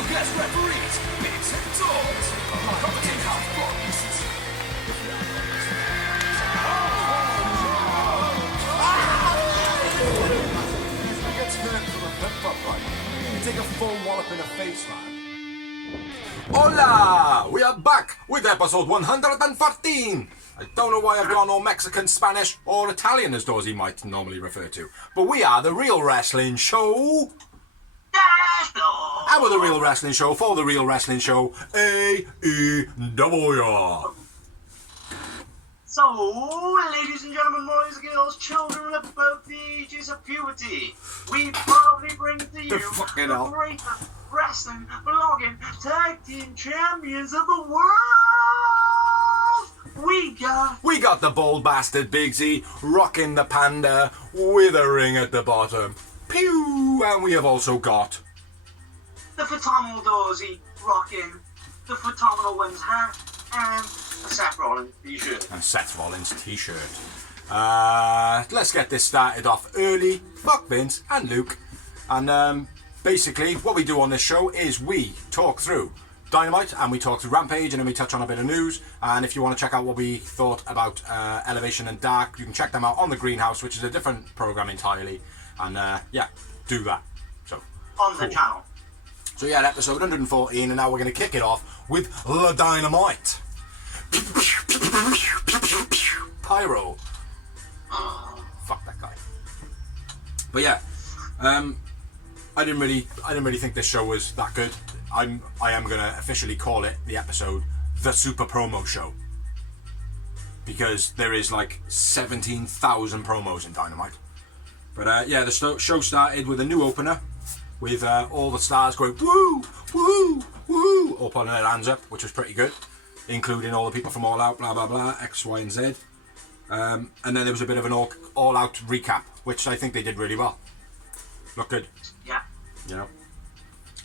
special guest referees, bigs and dogs, commentate how focused. He gets hurt from a flip-flop fight. You take a full wallop in the face, man. Hola! We are back with episode 114. I don't know why I've gone all Mexican, Spanish, or Italian as Dorsey might normally refer to. But we are the Real Wrestling Show. And we're the Real Wrestling Show for the Real Wrestling Show, AEW. So, ladies and gentlemen, boys and girls, children of both the ages of puberty, we proudly bring to you the greatest wrestling, blogging, tag team champions of the world! We got the bold bastard Big Z rocking the panda with a ring at the bottom. Pew! And we have also got the phenomenal Dorsey rocking the phenomenal Wins hat and a Seth Rollins t-shirt. And Seth Rollins t-shirt. Let's get this started off early. Fuck Vince and Luke. And basically what we do on this show is we talk through Dynamite and we talk through Rampage and then we touch on a bit of news. And if you want to check out what we thought about Elevation and Dark, you can check them out on the Greenhouse, which is a different program entirely. And yeah, do that. So on the channel. So yeah, episode 114, and now we're going to kick it off with the Dynamite. Pyro. Fuck that guy. But yeah, I didn't really think this show was that good. I am gonna officially call it the episode the Super Promo Show, because there is like 17,000 promos in Dynamite. But yeah, the show started with a new opener with all the stars going woo, woo, woo, all putting their hands up, which was pretty good, including all the people from All Out, blah blah blah, X, Y, and Z. And then there was a bit of an all out recap, which I think they did really well. Looked good. Yeah. You know.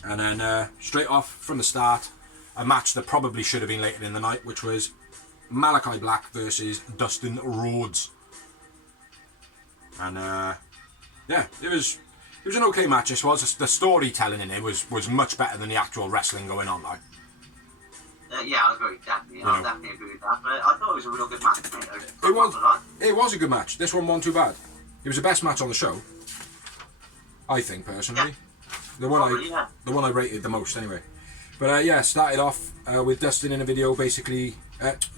And then straight off from the start, a match that probably should have been later in the night, which was Malachi Black versus Dustin Rhodes. And yeah, it was an okay match. This was the storytelling in it was much better than the actual wrestling going on. Like. Yeah, I agree, definitely. I definitely agree with that. But I thought it was a real good match. It was a good match. This one wasn't too bad. It was the best match on the show, I think, personally. Yeah. The one I rated the most, anyway. But yeah, started off with Dustin in a video, basically.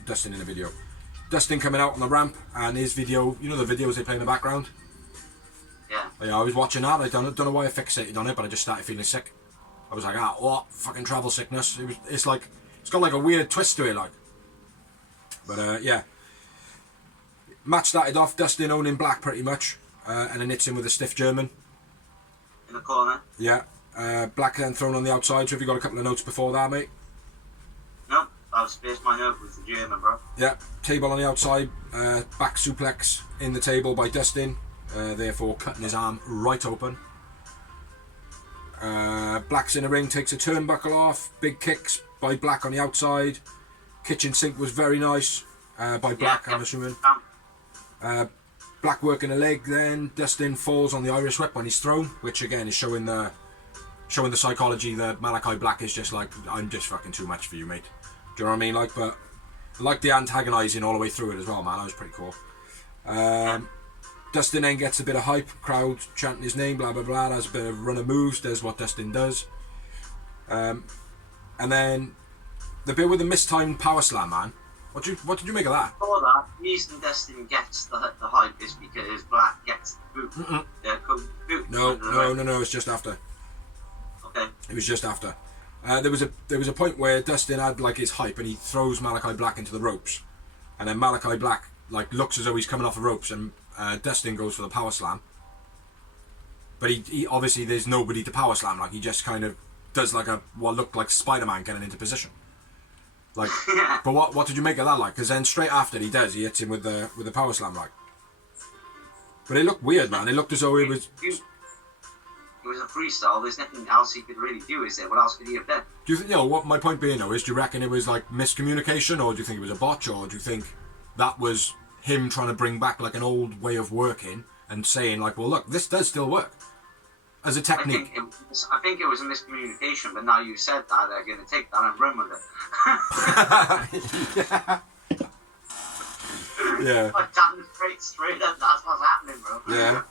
Dustin coming out on the ramp, and his video, you know the videos they play in the background? Yeah. I was watching that. I don't know why I fixated on it, but I just started feeling sick. I was like, what? Fucking travel sickness. It's got like a weird twist to it, like. But yeah. Match started off, Dustin owning Black pretty much, and then hits him with a stiff German. In the corner. Yeah. Black then thrown on the outside. So have you got a couple of notes before that, mate? No, I've spaced my note with the German, bro. Yeah. Table on the outside. Back suplex in the table by Dustin. Therefore cutting his arm right open. Black's in the ring, takes a turnbuckle off. Big kicks by Black on the outside. Kitchen sink was very nice by Black, I'm assuming. Black working a leg, then Dustin falls on the Irish whip when he's thrown, which again is showing the psychology that Malachi Black is just like, I'm just fucking too much for you, mate. Do you know what I mean? Like, but I like the antagonising all the way through it as well, man. That was pretty cool. Dustin then gets a bit of hype, crowd chanting his name, blah blah blah. Has a bit of run of moves, does what Dustin does. And then the bit with the mistimed power slam, man. What did you make of that? For that, the reason Dustin gets the hype is because Black gets the boot. Boot. No. It's just after. Okay. It was just after. There was a point where Dustin had like his hype and he throws Malachi Black into the ropes, and then Malachi Black like looks as though he's coming off the ropes, and Dustin goes for the power slam. But he obviously there's nobody to power slam. Like he just kind of does like what looked like Spider-Man getting into position. Like, but what did you make of that? Like, because then straight after he hits him with the power slam, like. But it looked weird, man. It looked as though it was. It was a freestyle. There's nothing else he could really do, is there? What else could he have done? Do you think? What my point being though is, do you reckon it was like miscommunication, or do you think it was a botch, or do you think that was him trying to bring back like an old way of working and saying like, well, look, this does still work. as a I technique. think it was a miscommunication, but now you said that, they're going to take that and run with it. Yeah. Like, damn straight up, that's what's happening, bro. Yeah.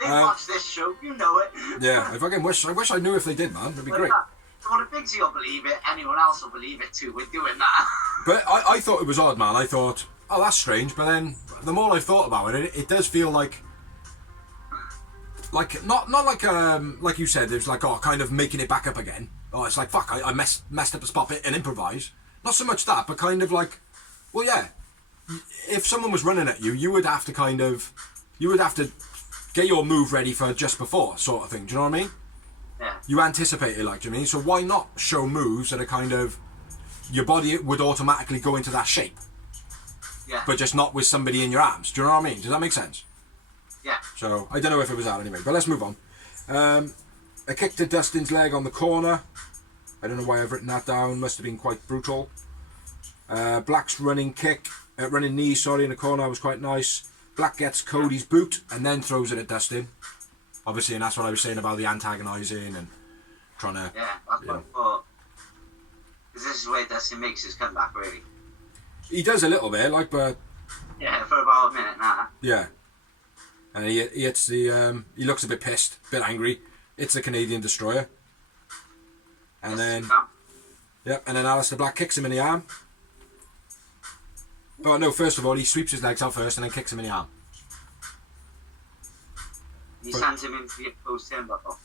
They watch this show, you know it. Yeah, I wish I knew if they did, man. It'd be great. Well, if Big Z will believe it, anyone else will believe it too. We're doing that. But I thought it was odd, man. I thought, oh, that's strange. But then the more I thought about it, it does feel like not like you said, there's like, oh, kind of making it back up again. Oh, it's like, fuck, I messed up a spot bit and improvise. Not so much that, but kind of like, well, yeah. If someone was running at you, you would have to get your move ready for just before, sort of thing. Do you know what I mean? Yeah. You anticipate it, like, do you mean? So why not show moves that are kind of, your body would automatically go into that shape, Yeah. but just not with somebody in your arms. Do you know what I mean? Does that make sense? Yeah. So I don't know if it was that anyway, but let's move on. A kick to Dustin's leg on the corner. I don't know why I've written that down. Must have been quite brutal. Black's running knee, in the corner was quite nice. Black gets Cody's boot and then throws it at Dustin. Obviously, and that's what I was saying about the antagonising and trying to... Yeah, that's what I thought. Because this is where Dustin makes his comeback, really. He does a little bit, like, but... Yeah, for about a minute now. Yeah. And he hits the... he looks a bit pissed, a bit angry. It's the Canadian Destroyer. And then... Yep, and then Aleister Black kicks him in the arm. Oh, no, first of all, he sweeps his legs out first and then kicks him in the arm. He sends him into the exposed turnbuckle.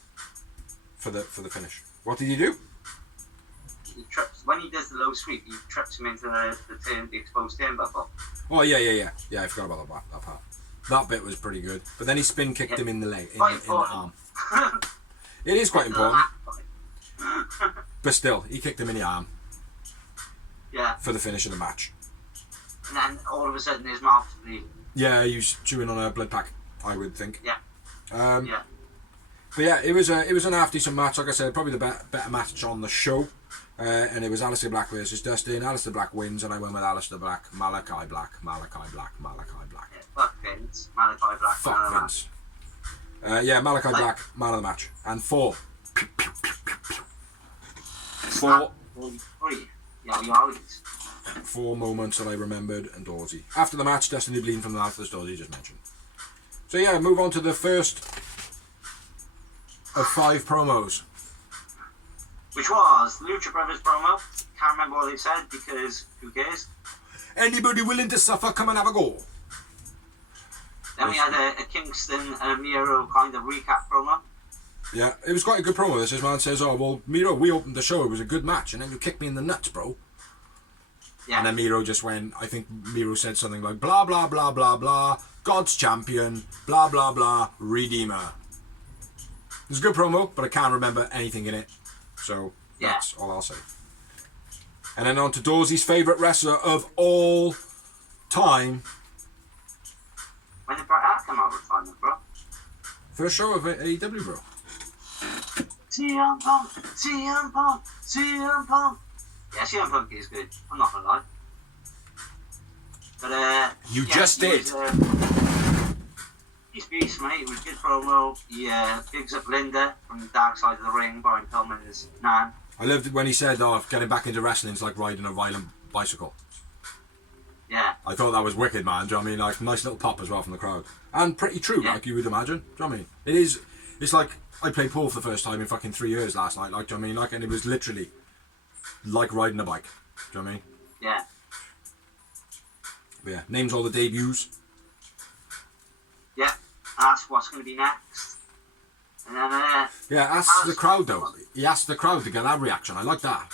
For the finish. What did he do? He trips, when he does the low sweep, he trips him into the exposed turnbuckle. Oh, yeah. Yeah, I forgot about that part. That bit was pretty good. But then he spin kicked him in the leg, in the arm. It is quite important. But still, he kicked him in the arm. Yeah. For the finish of the match. And then all of a sudden his mouth bleeding. Yeah, he was chewing on a blood pack, I would think. Yeah. Yeah. But yeah, it was an half-decent match. Like I said, probably the better match on the show. And it was Aleister Black versus Dustin. Aleister Black wins, and I went with Aleister Black, Malachi Black. Yeah, fuck Vince, Malachi Black. Fuck Vince. Yeah, Malachi Black, man of the match. And 4. 4. 4 moments that I remembered, and Dorsey. After the match, Dustin bleeding from the mouth, as Dorsey just mentioned. So yeah, move on to the first of 5 promos. Which was the Lucha Brothers promo. Can't remember what they said because who cares? Anybody willing to suffer, come and have a go. Then we had a Kingston and a Miro kind of recap promo. Yeah, it was quite a good promo. This man says, oh, well, Miro, we opened the show, it was a good match, and then you kicked me in the nuts, bro. Yeah. And then Miro just went, I think Miro said something like, blah, blah, blah, blah, blah, God's champion, blah, blah, blah, Redeemer. It was a good promo, but I can't remember anything in it. So, that's all I'll say. And then on to Dorsey's favourite wrestler of all time. When did Bret Hart come out with time, bro? First show of AEW, bro. CM Punk, CM Punk, CM Punk. Yeah, CM Punk is good. I'm not gonna lie. But you just did. He's beast, mate. It was a good promo. He bigs up Linda from the dark side of the ring. Brian Pillman's nan. I loved it when he said, "Oh, getting back into wrestling is like riding a violent bicycle." Yeah. I thought that was wicked, man. Do you know what I mean? Like, nice little pop as well from the crowd. And pretty true, like you would imagine. Do you know what I mean? It is, it's like, I played pool for the first time in fucking 3 years last night, like, do you know what I mean? Like, and it was literally like riding a bike. Do you know what I mean? Yeah. But yeah, names all the debuts. Yeah, ask what's going to be next. And then, yeah, ask the crowd, though. He asked the crowd to get that reaction. I like that.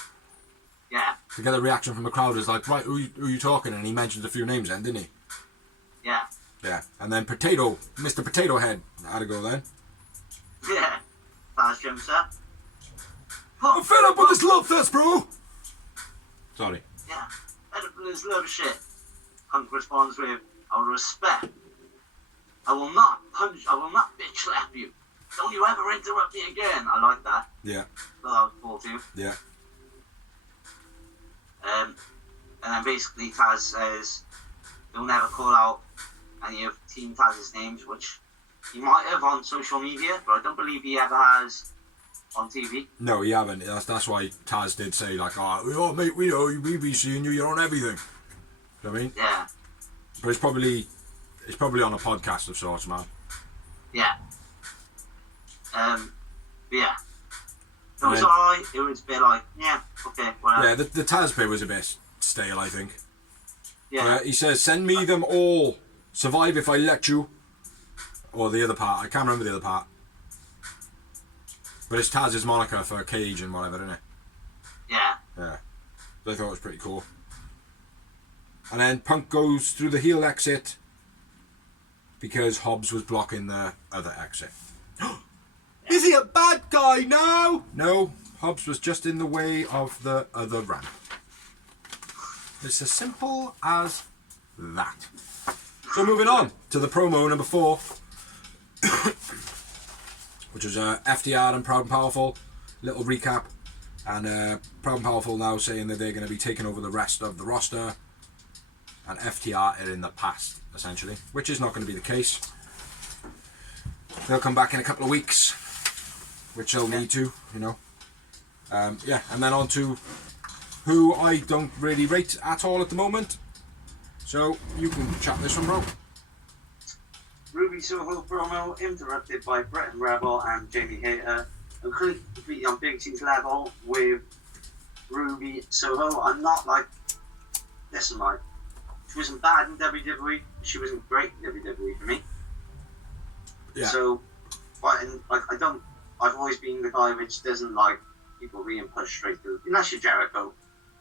Yeah. To get a reaction from the crowd is like, right, who you talking? And he mentioned a few names then, didn't he? Yeah. Yeah. And then Mr. Potato Head had to go then. Yeah. Fast jumps up. I'm fed up with this love fest, bro! Sorry. Yeah. Fed up with this love shit. Punk responds with, I will respect. I will not punch, I will not bitch slap you. Don't you ever interrupt me again. I like that. Yeah. That was cool too. Yeah. And then basically Taz says he'll never call out any of Team Taz's names, which He might have on social media, but I don't believe he ever has on TV. No, he haven't. That's why Taz did say, like, oh, mate, we know, we be seeing you, you're on everything. You know what I mean? Yeah. But it's probably on a podcast of sorts, man. Yeah. Yeah. It was alright. It was a bit like, yeah, okay, whatever. Yeah, the Taz bit was a bit stale, I think. Yeah. He says, send me them all. Survive if I let you. Or the other part. I can't remember the other part. But it's Taz's moniker for Cage and whatever, isn't it? Yeah. Yeah. I thought it was pretty cool. And then Punk goes through the heel exit because Hobbs was blocking the other exit. Is he a bad guy now? No, Hobbs was just in the way of the other ramp. It's as simple as that. So moving on to the promo number 4, which was FTR and Proud and Powerful. Little recap. And Proud and Powerful now saying that they're going to be taking over the rest of the roster. And FTR are in the past, essentially. Which is not going to be the case. They'll come back in a couple of weeks. Which they'll need to, you know. Yeah, and then on to who I don't really rate at all at the moment. So, you can chat this one, bro. Ruby Soho promo interrupted by Bret and Rebel and Jamie Hayter. I'm completely on Big C's level with Ruby Soho. I'm not like, listen, like, she wasn't bad in WWE, she wasn't great in WWE for me. Yeah. So, I've always been the guy which doesn't like people being pushed straight through, unless you're Jericho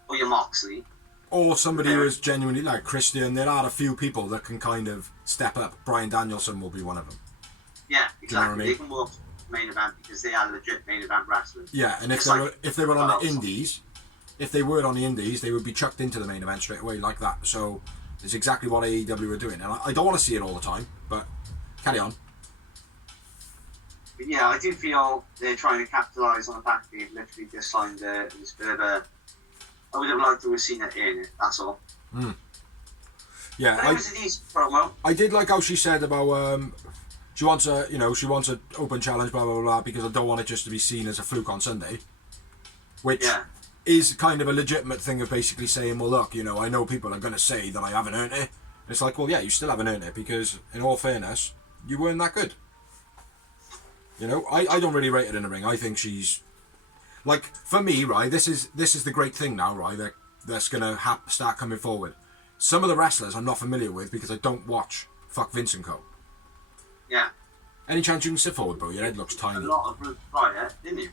or you're Moxley. Or somebody who is genuinely like Christian. There are a few people that can kind of step up. Bryan Danielson will be one of them. Yeah, exactly. You know what I mean? They can walk to the main event because they are legit main event wrestlers. Yeah, and if they were on the indies, they would be chucked into the main event straight away like that. So it's exactly what AEW are doing, and I don't want to see it all the time, but carry on. But yeah, I do feel they're trying to capitalise on the fact that they've literally just signed this bit of a. I would have liked to have seen it in it. That's all. Yeah, but it was a decent promo. I did like how she said about she wants an open challenge, blah blah blah, because I don't want it just to be seen as a fluke on Sunday, which is kind of a legitimate thing of basically saying, well, look, you know, I know people are going to say that I haven't earned it. It's like, well, yeah, you still haven't earned it because, in all fairness, you weren't that good. You know, I don't really rate her in the ring. I think she's like, for me, right. This is the great thing now, right? That's gonna start coming forward. Some of the wrestlers I'm not familiar with because I don't watch Fuck Vince and Co. Yeah. Any chance you can sit forward, bro? Your head looks tiny. A lot of Ruth Wyatt, didn't you?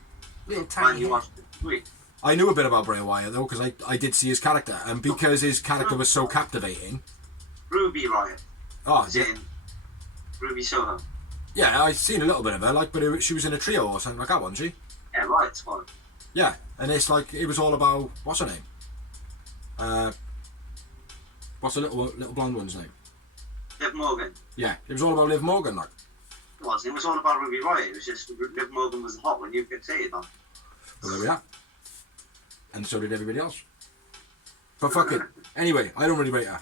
Little tiny. When you watched it this week. I knew a bit about Bray Wyatt though because I did see his character, and because his character was so captivating. Ruby Riot. Oh, yeah. Ruby Soho. Yeah, I seen a little bit of her, like, but she was in a trio or something like that, wasn't she? Yeah, Riot's fun. Yeah, and it's like it was all about what's her name? What's the little blonde one's name? Liv Morgan. Yeah, it was all about Liv Morgan, like. It wasn't. It was all about Ruby Riot. It was just Liv Morgan was the hot one you fixated on. Well, there we are. And so did everybody else. But fuck it. Anyway, I don't really rate her.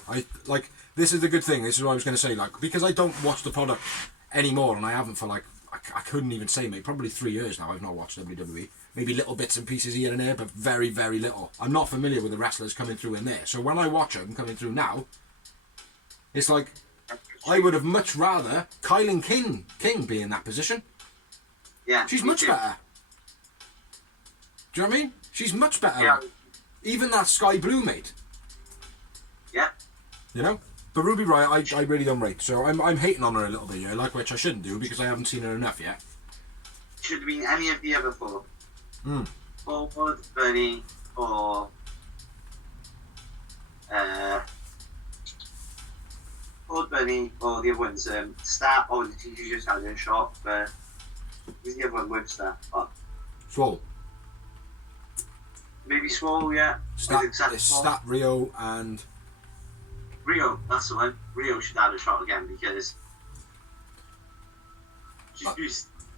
This is the good thing. This is what I was going to say, like, because I don't watch the product anymore, and I haven't for like, I couldn't even say, mate, probably 3 years now I've not watched WWE. Maybe little bits and pieces here and there, but very, very little. I'm not familiar with the wrestlers coming through in there. So when I watch them coming through now, it's like, I would have much rather Kylie King be in that position. Yeah. She's much better. Do you know what I mean? She's much better. Yeah. Even that Sky Blue, mate. Yeah. You know? But Ruby Riott, I really don't rate. So I'm hating on her a little bit here, like, which I shouldn't do because I haven't seen her enough yet. Should have been any of the other four. Or Bunny, or Bunny, or the other ones. Stat, or you just had a shot, but who's the other one with Stat? Swole. Maybe Swole, yeah. Stat, Rio, and Rio, that's the one. Rio should have a shot again because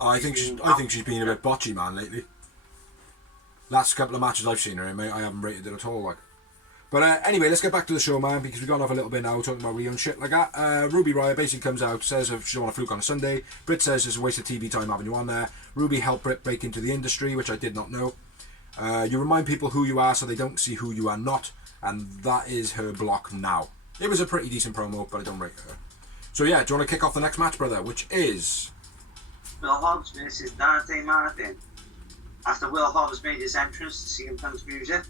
I think she's been a bit botchy, man, lately. Last couple of matches I've seen her in, mate, I haven't rated it at all, like. But anyway, let's get back to the show, man, because we've gone off a little bit now talking about Rio and shit like that. Ruby Riott basically comes out, says she's on a fluke on a Sunday. Britt says it's a waste of TV time having you on there. Ruby helped Britt break into the industry, which I did not know. You remind people who you are so they don't see who you are not, and that is her block now. It was a pretty decent promo, but I don't rate her. So yeah, do you want to kick off the next match, brother, which is... Will Hobbs versus Dante Martin. After Will Hobbs made his entrance to CM Punk's music,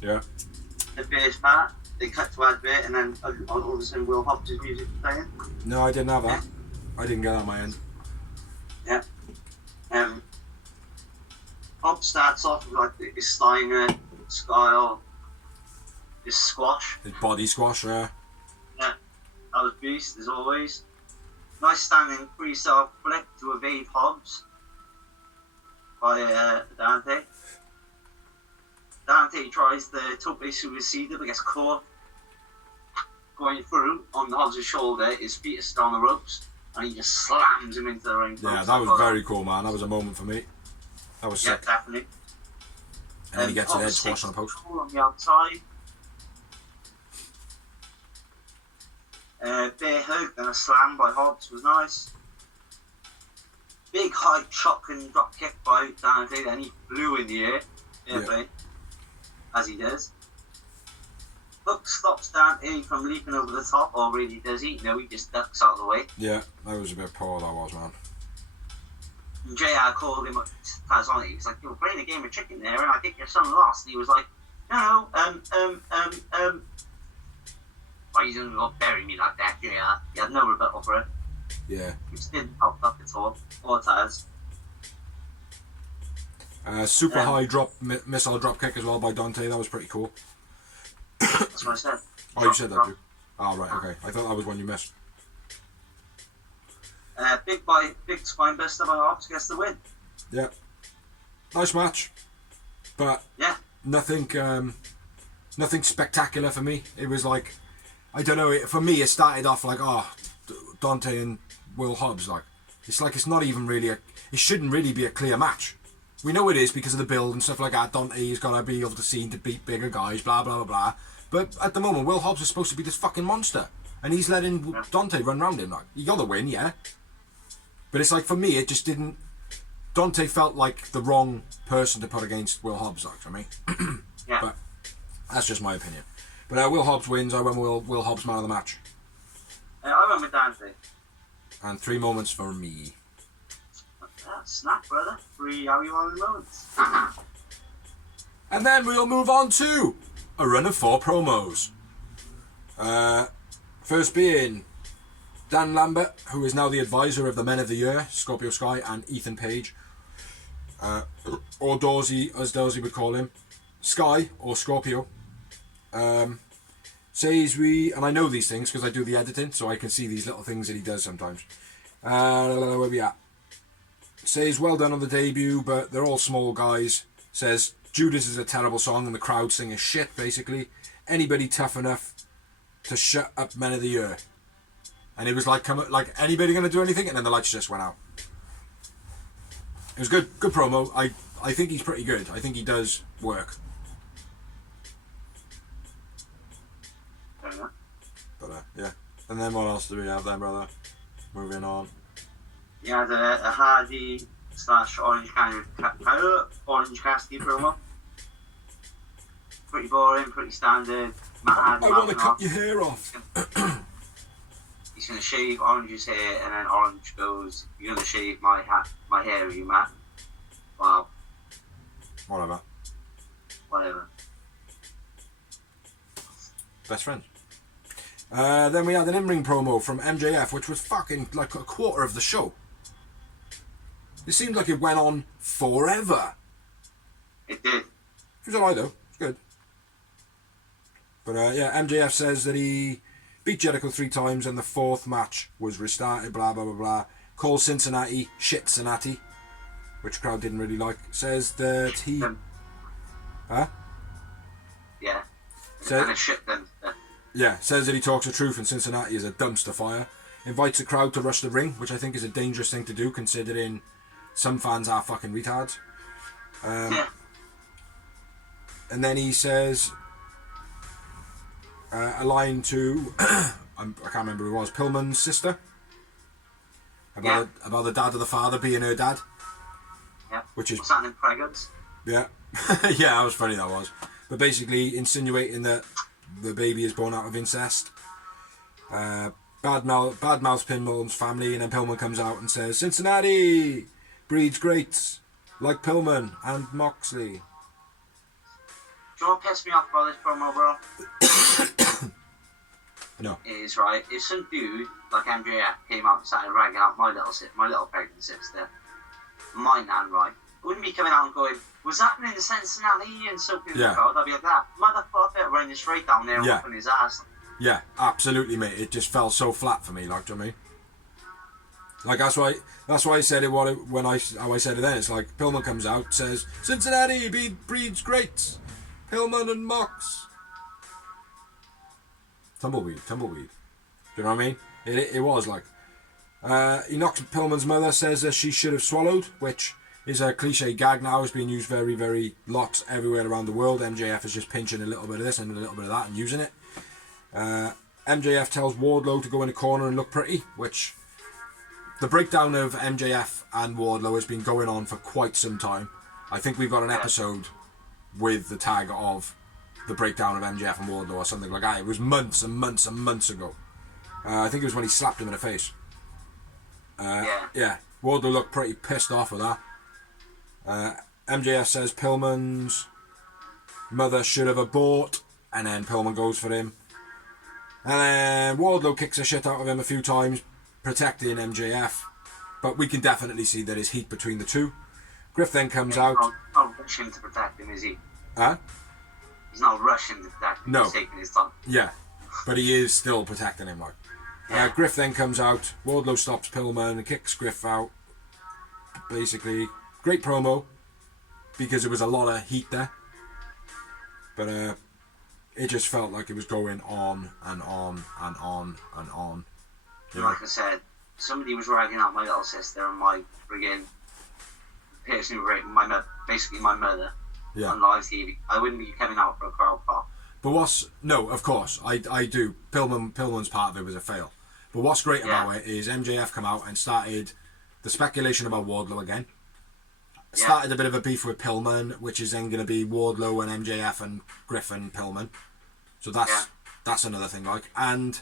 yeah, the first part, they cut to advert, and then all of a sudden Will Hobbs' music was playing. No, I didn't have that. I didn't get that on my end. Yeah. Hobbs starts off with like his Steiner style, his squash. His body squash, yeah. Yeah, that was beast as always. Nice standing freestyle flip to evade Hobbs by Dante. Dante tries the tope suicida but gets caught going through on Hobbs' shoulder. His feet are still on the ropes and he just slams him into the ring. Yeah, that was very cool, man. That was a moment for me. That was sick. Yeah, definitely. And then he gets an head squash on the post. On the outside. Bear hug and a slam by Hobbs was nice. Big high shotgun drop kick by Dante, then he flew in the air. Yeah. As he does. Hook stops Dante from leaping over the top, or really does he? No, he just ducks out of the way. Yeah, that was a bit poor, that was, man. And JR called him Taz on it. He was like, "You were playing a game of chicken there, and I think your son lost." And he was like, "No, why you gonna bury me like that, JR?" He had no rebuttal for it. Yeah. He just didn't pop up at all. Or Taz. Super high missile drop kick as well by Dante. That was pretty cool. That's what I said. Oh, you said that too? Oh, right, okay. I thought that was one you missed. Big spine buster by Hobbs gets the win. Yeah. Nice match. But yeah, nothing spectacular for me. It was like, I don't know, for me it started off like, Dante and Will Hobbs, like, it's not even really it shouldn't really be a clear match. We know it is because of the build and stuff like that. Dante's got to be able to see to beat bigger guys, blah, blah, blah, blah. But at the moment, Will Hobbs is supposed to be this fucking monster. And he's letting Dante run around him. Like, he got the win, yeah. But it's like, for me, it just didn't... Dante felt like the wrong person to put against Will Hobbs, like, for me. Yeah. But that's just my opinion. But Will Hobbs wins. I went Will Hobbs man of the match. I went with Dante. And 3 moments for me. Snap, brother. 3 how you want the moments. And then we'll move on to a run of 4 promos. First being Dan Lambert, who is now the advisor of the Men of the Year, Scorpio Sky and Ethan Page. Or Dorsey, as Dorsey would call him. Sky, or Scorpio. Says and I know these things because I do the editing, so I can see these little things that he does sometimes. Where we at? Says well done on the debut, but they're all small guys. Says Judas is a terrible song and the crowd singing shit, basically. Anybody tough enough to shut up Men of the Year? And it was like, anybody going to do anything? And then the lights just went out. It was good promo. I think he's pretty good. I think he does work. But yeah. And then what else do we have then, brother? Moving on. You had a Hardy / Orange Cassidy promo. Pretty boring, pretty standard. Matt Hardy. I want to cut your hair off. He's going to shave Orange's hair, and then Orange goes, "You're going to shave my hair, are you, Matt?" Wow. Whatever. Best friends. Then we had an in-ring promo from MJF, which was fucking like a quarter of the show. It seemed like it went on forever. It did. It was alright though. It's good. But MJF says that he beat Jericho 3 times and the 4th match was restarted, blah, blah, blah, blah. Calls Cincinnati shit Cincinnati, which crowd didn't really like. Says that he... Huh? Yeah. Says... shit them. Yeah, says that he talks the truth and Cincinnati is a dumpster fire. Invites the crowd to rush the ring, which I think is a dangerous thing to do, considering some fans are fucking retards. Yeah. And then he says a line to I can't remember who it was, Pillman's sister, about the dad of the father being her dad. Yeah. Which is what's that in pregnant? Yeah. Yeah, that was funny, that was. But basically insinuating that the baby is born out of incest. Bad mouths Pillman's family, and then Pillman comes out and says, Cincinnati breeds greats like Pillman and Moxley. Do you know what pissed me off about this promo, bro? No. Is right, if some dude like MJF came out and started ragging out my little pregnant sister, my nan, right, wouldn't be coming out and going, was that in the Cincinnati and soaking the crowd? I'd be like, that motherfucker running straight down there and whooping his ass. Yeah, absolutely, mate. It just fell so flat for me, like, do you know what I mean? Like, that's why I said it how I said it then. It's like, Pillman comes out, says, Cincinnati breeds greats. Pillman and Mox. Tumbleweed. Do you know what I mean? It was like... he knocks Pillman's mother, says that she should have swallowed, which is a cliche gag now. It's being used very, very lots everywhere around the world. MJF is just pinching a little bit of this and a little bit of that and using it. MJF tells Wardlow to go in the corner and look pretty, which the breakdown of MJF and Wardlow has been going on for quite some time. I think we've got an episode with the tag of the breakdown of MJF and Wardlow or something like that. It was months and months and months ago. I think it was when he slapped him in the face. Yeah. Wardlow looked pretty pissed off with that. MJF says Pillman's mother should have aborted, and then Pillman goes for him. And then Wardlow kicks the shit out of him a few times, protecting MJF. But we can definitely see that there's heat between the two. Griff then comes out. He's not rushing to protect him, is he? Huh? He's not rushing to protect him. No. He's taking his time. Yeah, but he is still protecting him, like. Griff then comes out. Wardlow stops Pillman and kicks Griff out. Basically, great promo because there was a lot of heat there. But it just felt like it was going on and on and on and on. You know? Like I said, somebody was ragging out my little sister and my friggin' person who raped my mother on live TV. I wouldn't be coming out for a crowd pop. But of course, I do. Pillman's part of it was a fail. But what's great about it is MJF come out and started the speculation about Wardlow again. Started a bit of a beef with Pillman, which is then going to be Wardlow and MJF and Griffin Pillman. So that's another thing, like. And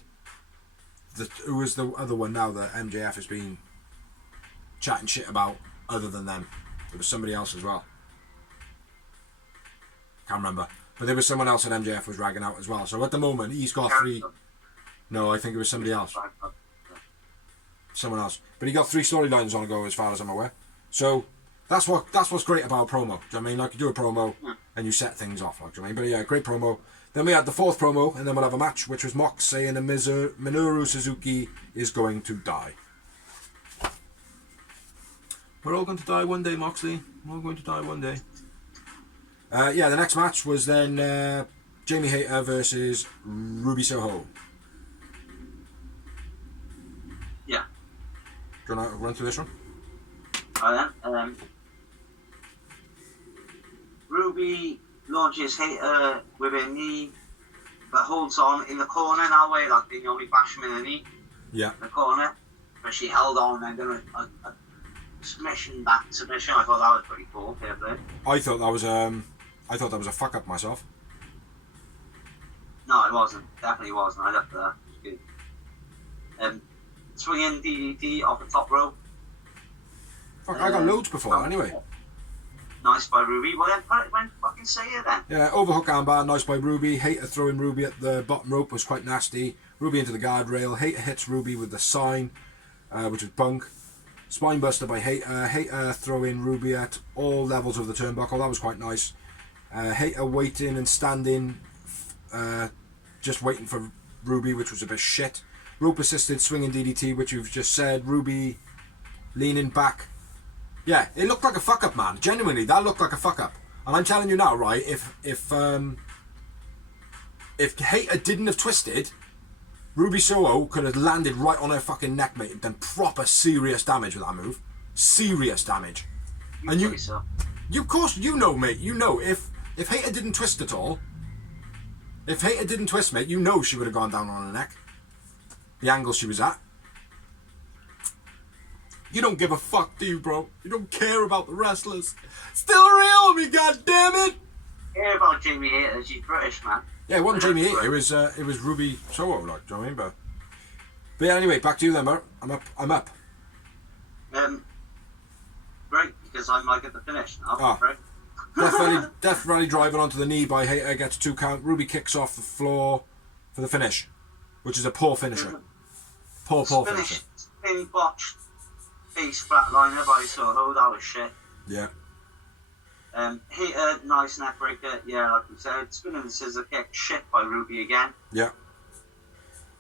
who was the other one now that MJF has been chatting shit about other than them? There was somebody else as well. Can't remember. But there was someone else that MJF was ragging out as well. So at the moment, he's got 3... No, I think it was somebody else. Someone else. But he got 3 storylines on the go as far as I'm aware. So that's what's great about a promo. Do you know what I mean? Like, you do a promo and you set things off. Like, do you know what I mean? But yeah, great promo. Then we had the 4th promo, and then we'll have a match, which was Mox saying that Minoru Suzuki is going to die. We're all going to die one day, Moxley. We're all going to die one day. The next match was then Jamie Hayter versus Ruby Soho. Yeah. Do you want to run through this one? Ruby launches Hayter with a knee, but holds on in the corner now, where like they only bash him in the knee. Yeah. In the corner, but she held on and then a submission. I thought that was pretty cool. I thought that was a fuck up myself. No, it wasn't. Definitely wasn't. I loved that. It was good. Swinging DDT off the top rope. Fuck, I got loads before anyway. Nice by Ruby. Well then, when fucking say it then. Yeah, overhook armbar, nice by Ruby. Hayter throwing Ruby at the bottom rope was quite nasty. Ruby into the guardrail. Hayter hits Ruby with the sign, which was bunk. Spinebuster by Hayter. Hayter throwing Ruby at all levels of the turnbuckle. That was quite nice. Hayter waiting and standing, just waiting for Ruby, which was a bit shit. Rope assisted swinging DDT, which you've just said. Ruby leaning back. Yeah, it looked like a fuck up, man. Genuinely, that looked like a fuck up. And I'm telling you now, right? If Hayter didn't have twisted, Ruby Soho could have landed right on her fucking neck, mate, and done proper serious damage with that move. Serious damage. Of course, you know, mate. You know, if Hayter didn't twist at all, If Hayter didn't twist, mate, you know she would have gone down on her neck. The angle she was at. You don't give a fuck, do you, bro? You don't care about the wrestlers. Still real, me, goddammit! Care about Jamie Hayter, she's British, man. Yeah, it wasn't Jamie Hayter, it was Ruby Soho, like, do you know what I mean? But yeah, anyway, back to you then, bro. I'm up. Great, because I'm like at the finish now. Ah. Right? Death Rally driving onto the knee by Hayter, gets 2 count. Ruby kicks off the floor for the finish, which is a poor finisher. Poor finisher. Spin botched face flatliner by Soho, that was shit. Yeah. Hayter, nice neck breaker, yeah, like we said. Spinning the scissor kick, shit by Ruby again. Yeah.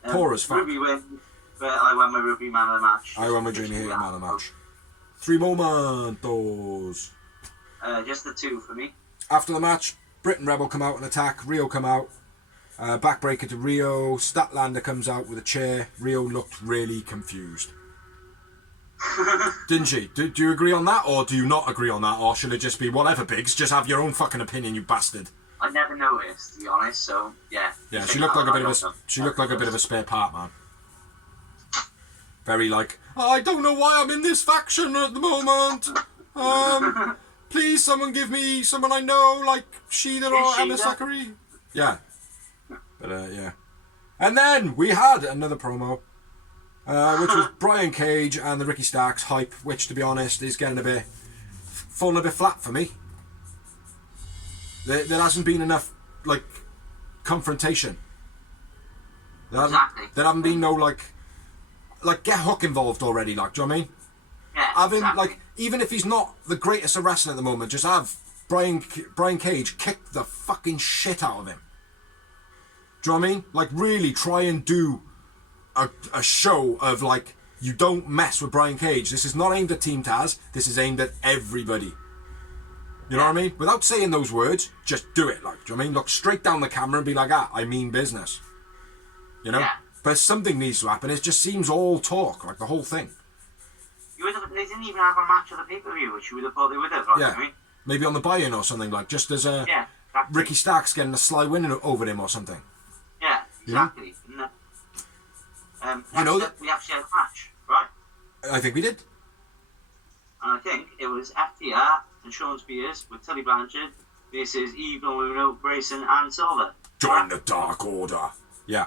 Poor as fuck. Ruby wins, but I went with Ruby man of the match. I went with Jamie Hayter man of the match. 3 momentos. Just the 2 for me. After the match, Britt and Rebel come out and attack. Rio come out. Backbreaker to Rio. Statlander comes out with a chair. Rio looked really confused. Didn't she? Do you agree on that, or do you not agree on that, or should it just be whatever, Biggs? Just have your own fucking opinion, you bastard. I never noticed, to be honest. So yeah. Yeah, she looked like a bit of a spare part, man. Very like, I don't know why I'm in this faction at the moment. Please, someone give me someone I know, like Sheena or Emma Sakari. Yeah. But yeah. And then we had another promo. Which was Brian Cage and the Ricky Starks hype, which, to be honest, is getting falling a bit flat for me. There hasn't been enough, like, confrontation. There haven't been no, like, get Hook involved already, like, do you know what I mean? Yeah, Have him, like, even if he's not the greatest of wrestling at the moment, just have Brian Cage kick the fucking shit out of him. Do you know what I mean? Like, really try and do a show of, like, you don't mess with Brian Cage. This is not aimed at Team Taz. This is aimed at everybody. You know what I mean? Without saying those words, just do it. Like, do you know what I mean? Look straight down the camera and be like, I mean business. You know? Yeah. But something needs to happen. It just seems all talk, like the whole thing. They didn't even have a match of the pay-per-view, which you would have thought they would have. Like, yeah. I mean? Maybe on the buy-in or something, like, just as a Ricky Starks getting a sly win over him or something. Yeah, exactly. You know? You know that we actually had a match, right? I think we did. And I think it was FTR and Sean Spears with Tully Blanchard versus Evil Uno, Grayson and Silver. Join the Dark Order. Yeah.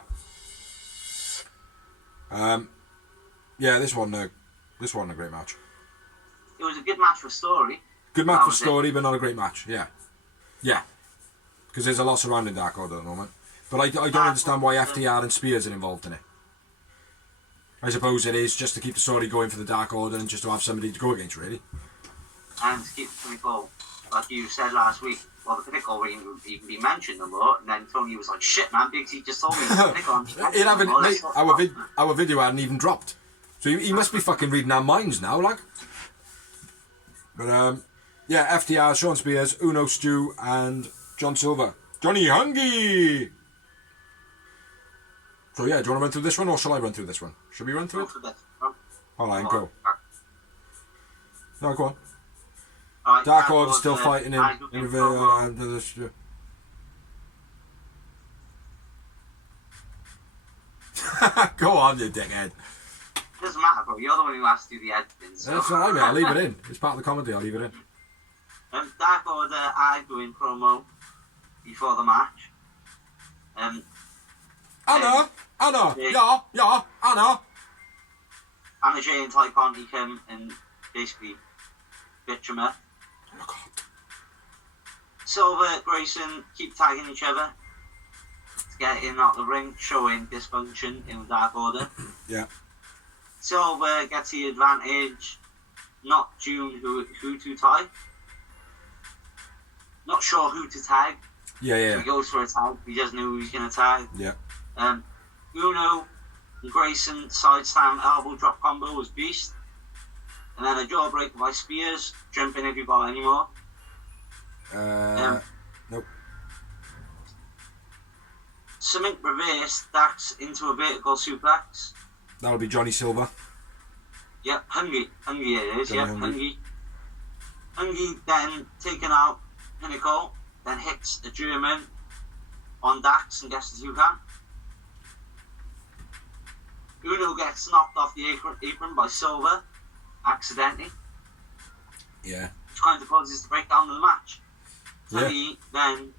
Yeah, this one a great match. It was a good match for story. Good match for story, but not a great match. Yeah. Yeah. Because there's a lot surrounding Dark Order at the moment. But I don't understand why FTR and Spears are involved in it. I suppose it is just to keep the story going for the Dark Order and just to have somebody to go against, really. And to keep the pinnacle, like you said last week, well, the pinnacle wouldn't even be mentioned no more, and then Tony was like, shit, man, Biggsy just told me the pinnacle. Our video hadn't even dropped. So he must be fucking reading our minds now, like. But, yeah, FTR, Sean Spears, Uno Stu, and John Silver. Johnny Hungy! So yeah, do you want to run through this one, or shall I run through this one? Should we run through it? Hold on, go. No, go on. Right, Dark Order still fighting in Go on, you dickhead. Doesn't matter, bro. You're the one who has to do the editing. So. That's alright, mate. I'll leave it in. It's part of the comedy. I'll leave it in. Dark Order arguing promo before the match. Anna, yeah, Anna. Anna Jay and Ty Conti come and basically bitch him up. Oh my god. Silver, Grayson keep tagging each other to get in out the ring, showing dysfunction in the Dark Order. Yeah. Silver gets the advantage, not June who to tag. Not sure who to tag. Yeah. So he goes for a tag, he doesn't know who he's going to tag. Yeah. Uno and Grayson side slam elbow drop combo was beast. And then a jawbreaker by Spears, jumping every ball anymore. Nope. Something reversed Dax into a vertical suplex. That'll be Johnny Silver. Yep, Hungy it is, Johnny Hungy then taken out Pinnacle, then hits a German on Dax, and guesses who can? Uno gets knocked off the apron by Silver, accidentally. Yeah. Which kind of causes the breakdown of the match. Tully then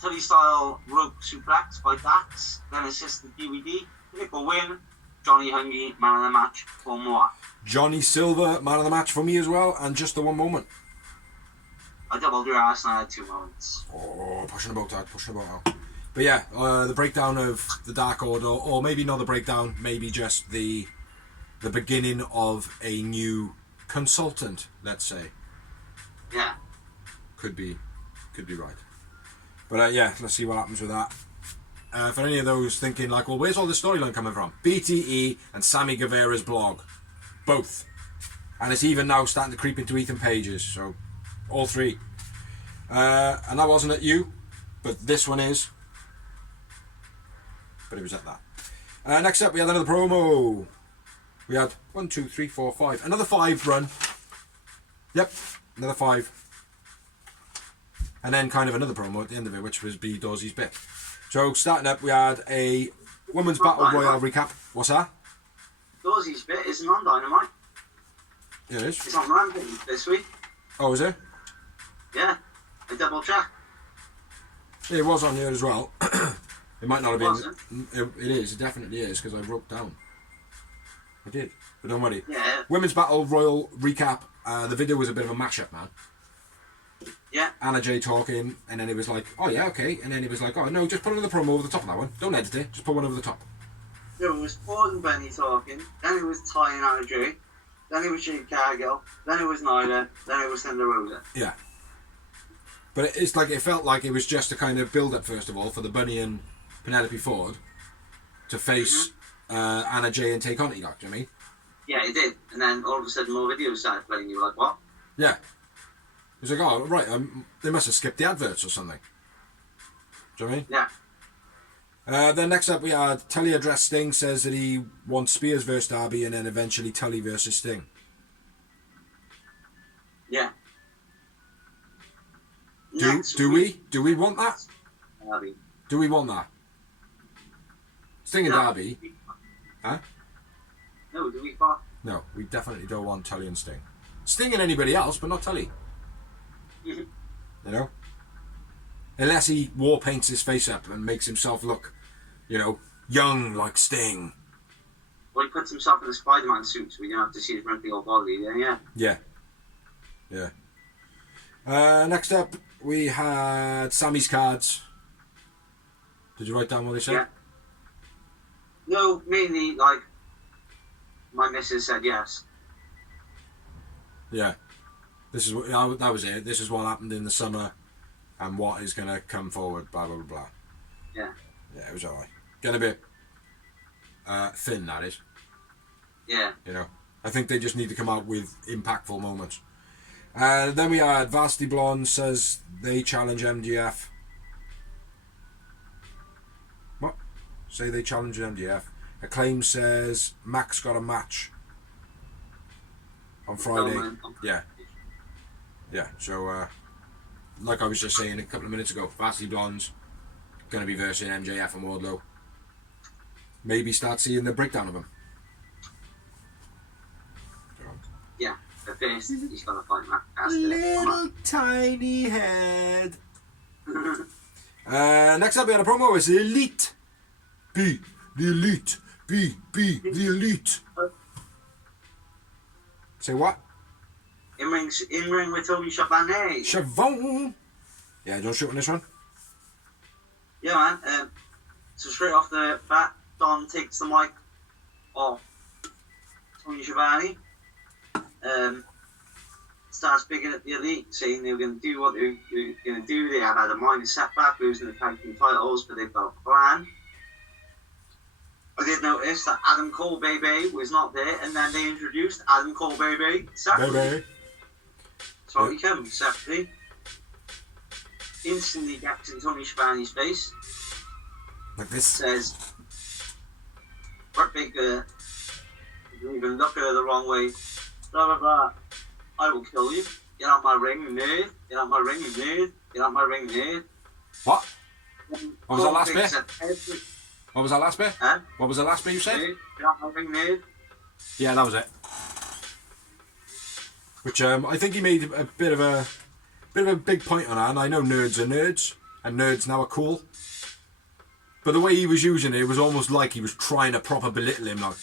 Tully style rope suplex by Dax, then assisted DVD, Nickel win, Johnny Hungy, man of the match for more. Johnny Silver, man of the match for me as well, and just the one moment. I doubled your ass and I had 2 moments. Oh, pushing the boat out. But yeah, the breakdown of the Dark Order, or maybe not the breakdown, maybe just the beginning of a new consultant, let's say. Yeah. Could be right. But yeah, let's see what happens with that. For any of those thinking like, well, where's all this storyline coming from? BTE and Sammy Guevara's blog. Both. And it's even now starting to creep into Ethan Page's, so all 3. And that wasn't at you, but this one is. But it was at that. Next up, we had another promo. We had 1, 2, 3, 4, 5. Another 5 run. Yep, another 5. And then kind of another promo at the end of it, which was B. Dorsey's bit. So starting up, we had a Women's Battle Royale recap. What's that? Dorsey's bit isn't on Dynamite. Yeah, it is. It's on Rampage this week. Oh, is it? Yeah, I double checked. Yeah, it was on here as well. It might not have Wasn't. been. It is. It definitely is because I wrote down. I did, but don't worry. Yeah. Women's Battle Royal recap. The video was a bit of a mashup, man. Yeah. Anna Jay talking, and then it was like, oh yeah, okay, and then it was like, oh no, just put another promo over the top of that one. Don't edit it. Just put one over the top. It was Ford and Benny talking. Then it was Ty and Anna Jay. Then it was Jade Cargill. Then it was Nyla. Then it was Thunder Rosa. Yeah. But it's like it felt like it was just a kind of build up first of all for the Bunny and Penelope Ford to face Anna Jay and take on it. You know what I mean? Yeah, it did. And then all of a sudden more videos started playing. You were like, what? Yeah. It was like, oh right, they must have skipped the adverts or something. Do you know what I mean? Yeah. Then next up we had Tully address Sting, says that he wants Spears versus Darby, and then eventually Tully versus Sting. Yeah. Do we want that? Darby. Do we want that? Sting and Darby? Huh? No, do we fuck? No, we definitely don't want Tully and Sting. Sting and anybody else, but not Tully. You know? Unless he war paints his face up and makes himself look, you know, young like Sting. Well, he puts himself in a Spider-Man suit so we don't have to see his wrinkly old body, yeah. Next up, we had Sammy's cards. Did you write down what they said? Yeah. No, mainly, like, my missus said yes. Yeah. This is what that was it. This is what happened in the summer, and what is going to come forward. Blah blah blah blah. Yeah. Yeah, it was alright. Getting a bit thin, that is. Yeah. You know, I think they just need to come out with impactful moments. Then we had Varsity Blonde says they challenge MJF. What? Say they challenge MJF. Acclaim says Max got a match on Friday. Yeah. Yeah, so like I was just saying a couple of minutes ago, Varsity Blonde's going to be versing MJF and Wardlow. Maybe start seeing the breakdown of them. Yeah, but first he's got to fight Max. Little tiny head. Next up we had a promo. It's the Elite. B, the Elite. B, the Elite. Say what? In ring with Tony Schiavone. Chavon. Yeah, don't shoot on this one. Yeah, man. So straight off the bat, Don takes the mic off Tony Schiavone. Starts picking at the Elite, saying they were going to do what they were going to do. They had a minor setback, losing the tag team titles, but they've got a plan. I did notice that Adam Cole Baby was not there, and then they introduced Adam Cole Baby separately. Baby. So he comes separately. Instantly gets in Tony Schiavone's face. Like this. Says, Replica, you even look at her the wrong way. Blah blah blah. I will kill you. Get out my ring, nerd. Get out my ring, nerd. Get out my ring, nerd. What? What was that last bit? What was that last bit? Huh? What was the last bit you said? Nerd. Yeah, that was it. Which I think he made a bit of a big point on that, and I know nerds are nerds, and nerds now are cool. But the way he was using it, it was almost like he was trying to proper belittle him, like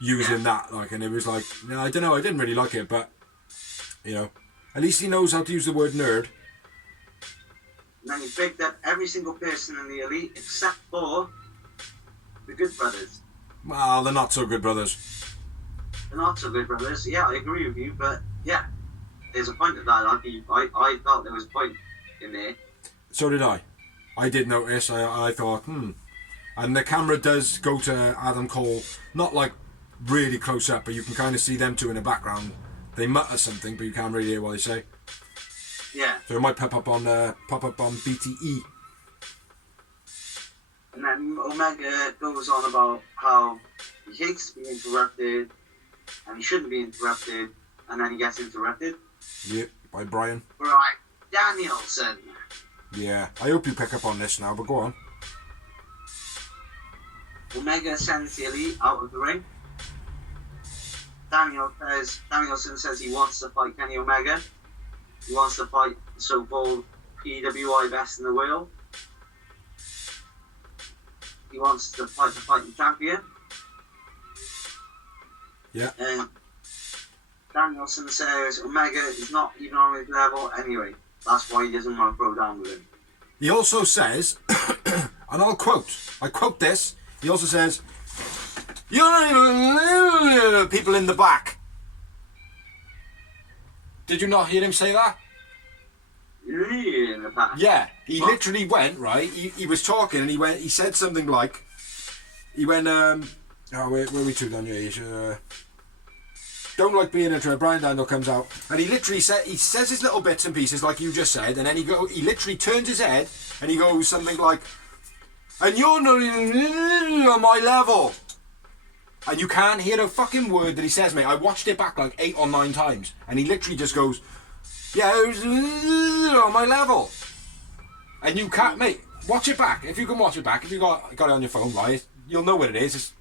using that, like, and it was like, no, I don't know, I didn't really like it, but you know, at least he knows how to use the word nerd. And then he picked up every single person in the Elite except for the Good Brothers. Well, they're not so good brothers. They're not so good brothers. Yeah, I agree with you, but yeah, there's a point to that. I felt there was a point in there. So did I. I did notice. I thought, And the camera does go to Adam Cole, not like really close up, but you can kind of see them two in the background. They mutter something, but you can't really hear what they say. Yeah. So it might pop up on BTE. And then Omega goes on about how he hates to be interrupted, and he shouldn't be interrupted, and then he gets interrupted. Yeah, by Brian. Right, Danielson. Yeah, I hope you pick up on this now, but go on. Omega sends the Elite out of the ring. Danielson says he wants to fight Kenny Omega. He wants to fight the so-called PWI best in the world. He wants to fight the fighting champion. Yeah. And Danielson says Omega is not even on his level anyway. That's why he doesn't want to throw down with him. He also says, and I quote this, he also says, "You're not even people in the back." Did you not hear him say that? In the back. Yeah, he literally went, right, he was talking and he said something like, where are we to down here? Don't like being interrupted. Brian Daniel comes out and he says his little bits and pieces like you just said, and then he literally turns his head and he goes something like, "And you're not even on my level." And you can't hear a fucking word that he says, mate. I watched it back like 8 or 9 times and he literally just goes, "Yeah, it was on my level." And you can't, mate, watch it back. If you can watch it back, if you got it on your phone, right, you'll know what it is. It's,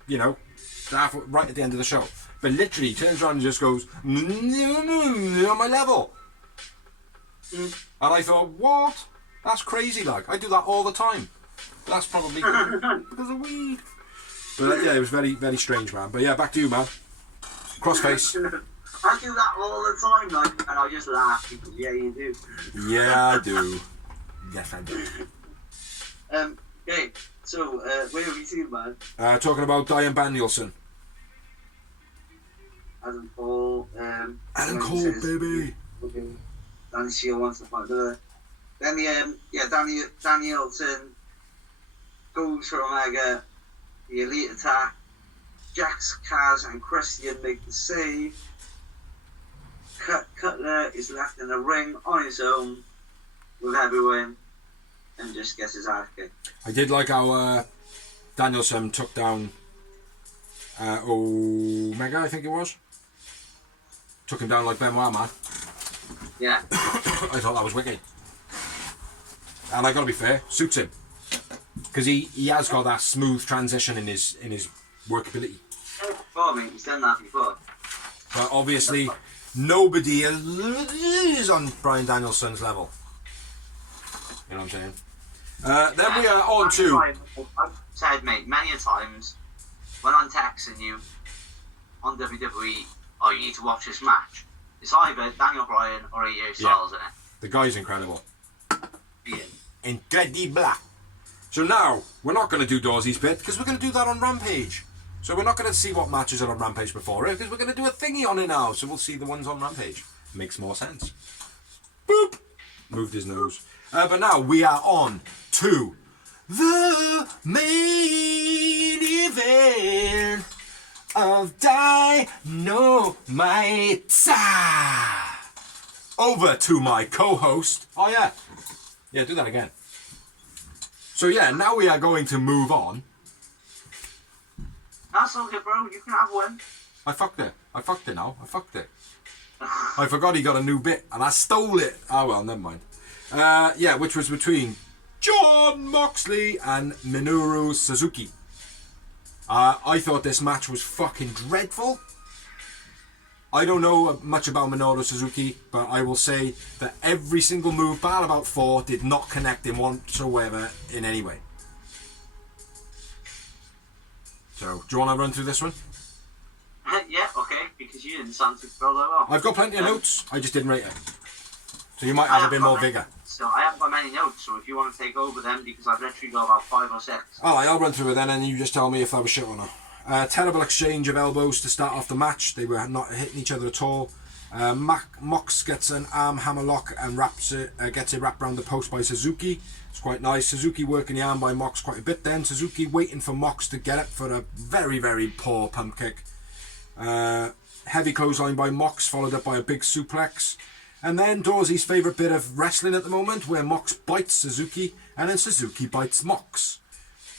right at the end of the show. But literally, he turns around and just goes, "On my level." And I thought, what? That's crazy, like. I do that all the time. But that's probably because of weed. But yeah, it was very, very strange, man. But yeah, back to you, man. Crossface. I do that all the time, like, and I just laugh because, yeah, you do. Yeah, I do. Yes, I do. Okay, so, where have you seen, man? Talking about Diane Danielson. Adam Cole, Adam Cole, baby. Okay, Danny Shield wants to fight her. Then Danielson goes for Omega. The Elite attack. Jax, Kaz, and Christian make the save. Cutler is left in the ring on his own with everyone and just gets his ass kicked. I did like how Danielson took down Omega, I think it was. Took him down like Benoit, man. Yeah. I thought that was wicked. And I gotta be fair, suits him. Because he has got that smooth transition in his workability. I mean, he's done that before. But obviously, nobody is on Brian Danielson's level. You know what I'm saying? Then we are on to... I've said, mate, many a times, when I'm texting you on WWE, oh, you need to watch this match. It's either Daniel Bryan or AJ Styles in it. The guy's incredible. Yeah. Incredible. So now, we're not going to do Dawsey's bit, because we're going to do that on Rampage. So we're not going to see what matches are on Rampage before it, because we're going to do a thingy on it now. So we'll see the ones on Rampage. Makes more sense. Boop! Moved his nose. But now, we are on to the main event of Dynamite. Over to my co-host. Oh yeah. Yeah, do that again. So yeah, now we are going to move on. That's okay, bro. You can have one. I fucked it now. I fucked it. I forgot he got a new bit and I stole it. Oh well, never mind. Yeah, which was between Jon Moxley and Minoru Suzuki. I thought this match was fucking dreadful. I don't know much about Minoru Suzuki, but I will say that every single move, bar about 4, did not connect him whatsoever in any way. So, do you want to run through this one? Yeah, okay, because you didn't sound too thrilled at all. I've got plenty of notes, I just didn't rate it. So you might have a bit more vigour. So I haven't got many notes, so if you want to take over them, because I've literally got about 5 or 6. Alright, I'll run through it then and you just tell me if I was shit or not. Terrible exchange of elbows to start off the match. They were not hitting each other at all. Mox gets an arm hammer lock and gets it wrapped around the post by Suzuki. It's quite nice. Suzuki working the arm by Mox quite a bit then. Suzuki waiting for Mox to get it for a very, very poor pump kick. Heavy clothesline by Mox, followed up by a big suplex. And then Dorsey's favourite bit of wrestling at the moment, where Mox bites Suzuki, and then Suzuki bites Mox.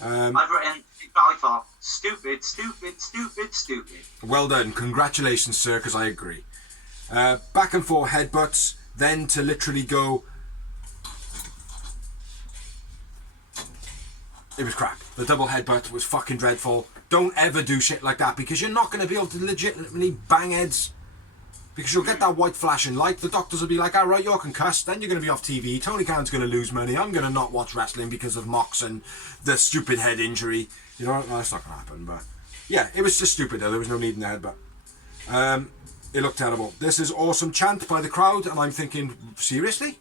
I've written, I thought, stupid, stupid, stupid, stupid. Well done. Congratulations, sir, because I agree. Back and forth headbutts, then to literally go... It was crap. The double headbutt was fucking dreadful. Don't ever do shit like that, because you're not going to be able to legitimately bang heads. Because you'll get that white flashing light. The doctors will be like, alright, you're concussed. Then you're going to be off TV. Tony Khan's going to lose money. I'm going to not watch wrestling because of Mox and the stupid head injury. You know, that's not going to happen. But yeah, it was just stupid though. There was no need in the headbutt. It looked terrible. This is awesome chant by the crowd. And I'm thinking, seriously?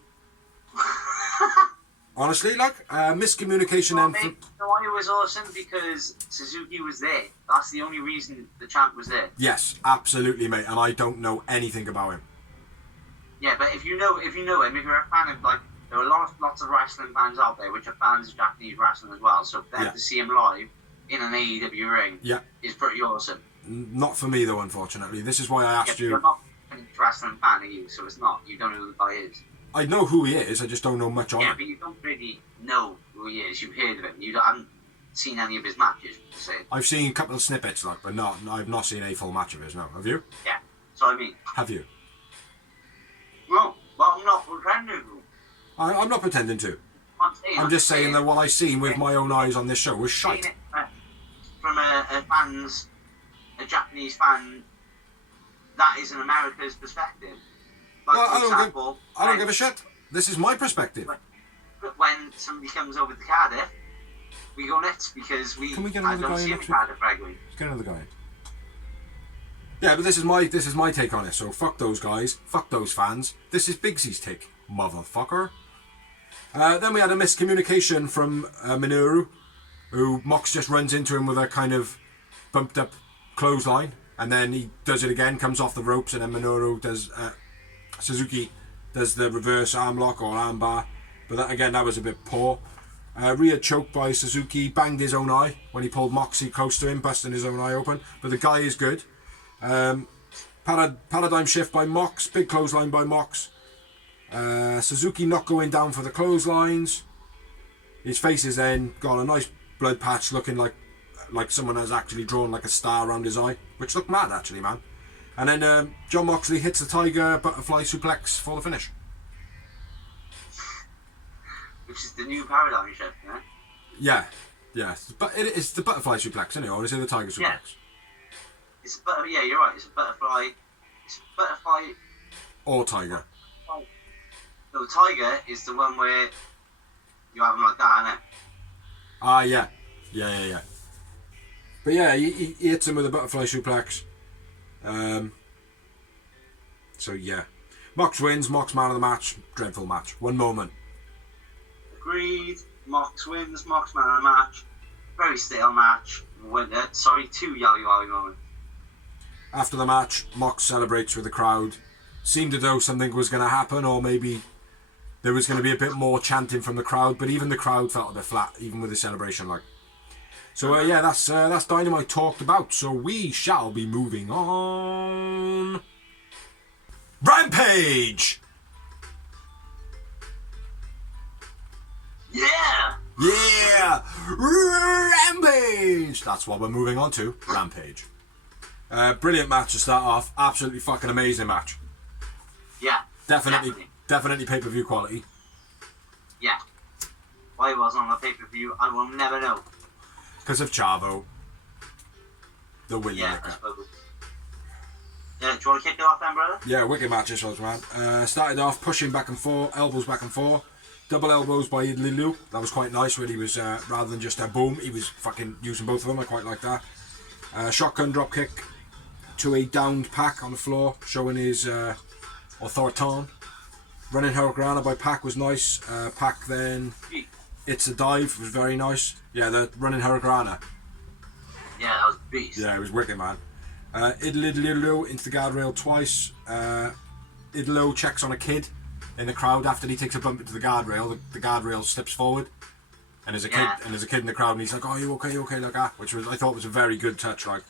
Honestly, like, miscommunication then. No, it was awesome because Suzuki was there. That's the only reason the chant was there. Yes, absolutely, mate. And I don't know anything about him. Yeah, but if you know him, if you're a fan of, like, there are lots of wrestling fans out there which are fans of Japanese wrestling as well. So then to see him live in an AEW ring is pretty awesome. Not for me though, unfortunately. This is why I asked you. You're not a wrestling fan, are you? So it's not. You don't know who the guy is. I know who he is, I just don't know much on him. Yeah, but you don't really know who he is. You've heard of him. You haven't seen any of his matches, per se. I've seen a couple of snippets, like, but no, I've not seen a full match of his, no. Have you? Yeah, so I mean... Have you? No, well, I'm not pretending to. I'm not pretending to. I'm just saying that what I've seen with my own eyes on this show was shite. From a Japanese fan, that is an America's perspective. Like, well, I don't give a shit. This is my perspective. But when somebody comes over to Cardiff, we go nuts because Can we get another guy in? Cardiff regularly. Let's get another guy in. Yeah, but this is my take on it. So fuck those guys, fuck those fans. This is Big C's take, motherfucker. Then we had a miscommunication from Minoru, who Mox just runs into him with a kind of bumped up clothesline, and then he does it again, comes off the ropes, and then Minoru does. Suzuki does the reverse arm lock or arm bar, but that was a bit poor. Rear choke by Suzuki, banged his own eye when he pulled Moxie close to him, busting his own eye open, but the guy is good. Paradigm shift by Mox, big clothesline by Mox. Suzuki not going down for the clotheslines. His face is then got a nice blood patch looking like someone has actually drawn like a star around his eye, which looked mad actually, man. And then Jon Moxley hits the Tiger Butterfly Suplex for the finish. Which is the new paradigm shift, yeah? Yeah. But it's the Butterfly Suplex, isn't it? Or is it the Tiger Suplex? Yeah. Yeah, you're right. It's a butterfly. Or Tiger. No, the Tiger is the one where you have him like that, isn't it? Ah, yeah. Yeah. But yeah, he hits him with a Butterfly Suplex. So yeah, Mox wins. Mox man of the match. Dreadful match. One moment. Agreed. Mox wins. Mox man of the match. Very stale match. Two yally moments. After the match, Mox celebrates with the crowd. Seemed as though something was going to happen, or maybe there was going to be a bit more chanting from the crowd. But even the crowd felt a bit flat, even with the celebration. So yeah, that's Dynamite talked about. So we shall be moving on. Rampage. Yeah, Rampage. That's what we're moving on to. Rampage. Brilliant match to start off. Absolutely fucking amazing match. Yeah. Definitely pay-per-view quality. Yeah. By I wasn't on the pay-per-view, I will never know. Because of Chavo. The winner. Yeah, I suppose. Yeah, do you want to kick it off then, brother? Yeah, wicked match this was, man. Started off pushing back and forth, elbows back and forth. Double elbows by Lilu. That was quite nice, really. He was, rather than just a boom, he was fucking using both of them. I quite like that. Shotgun drop kick to a downed Pac on the floor, showing his authority. Running Hurricanrana by Pac was nice. Pac then, it's a dive, was very nice. Yeah, the running Hurricanrana. Yeah, that was a beast. Yeah, it was wicked, man. Idolo into the guardrail twice. Idolo checks on a kid in the crowd after he takes a bump into the guardrail. The guardrail slips forward, and there's a kid in the crowd, and he's like, "Oh, you okay, like that," which I thought was a very good touch. Like,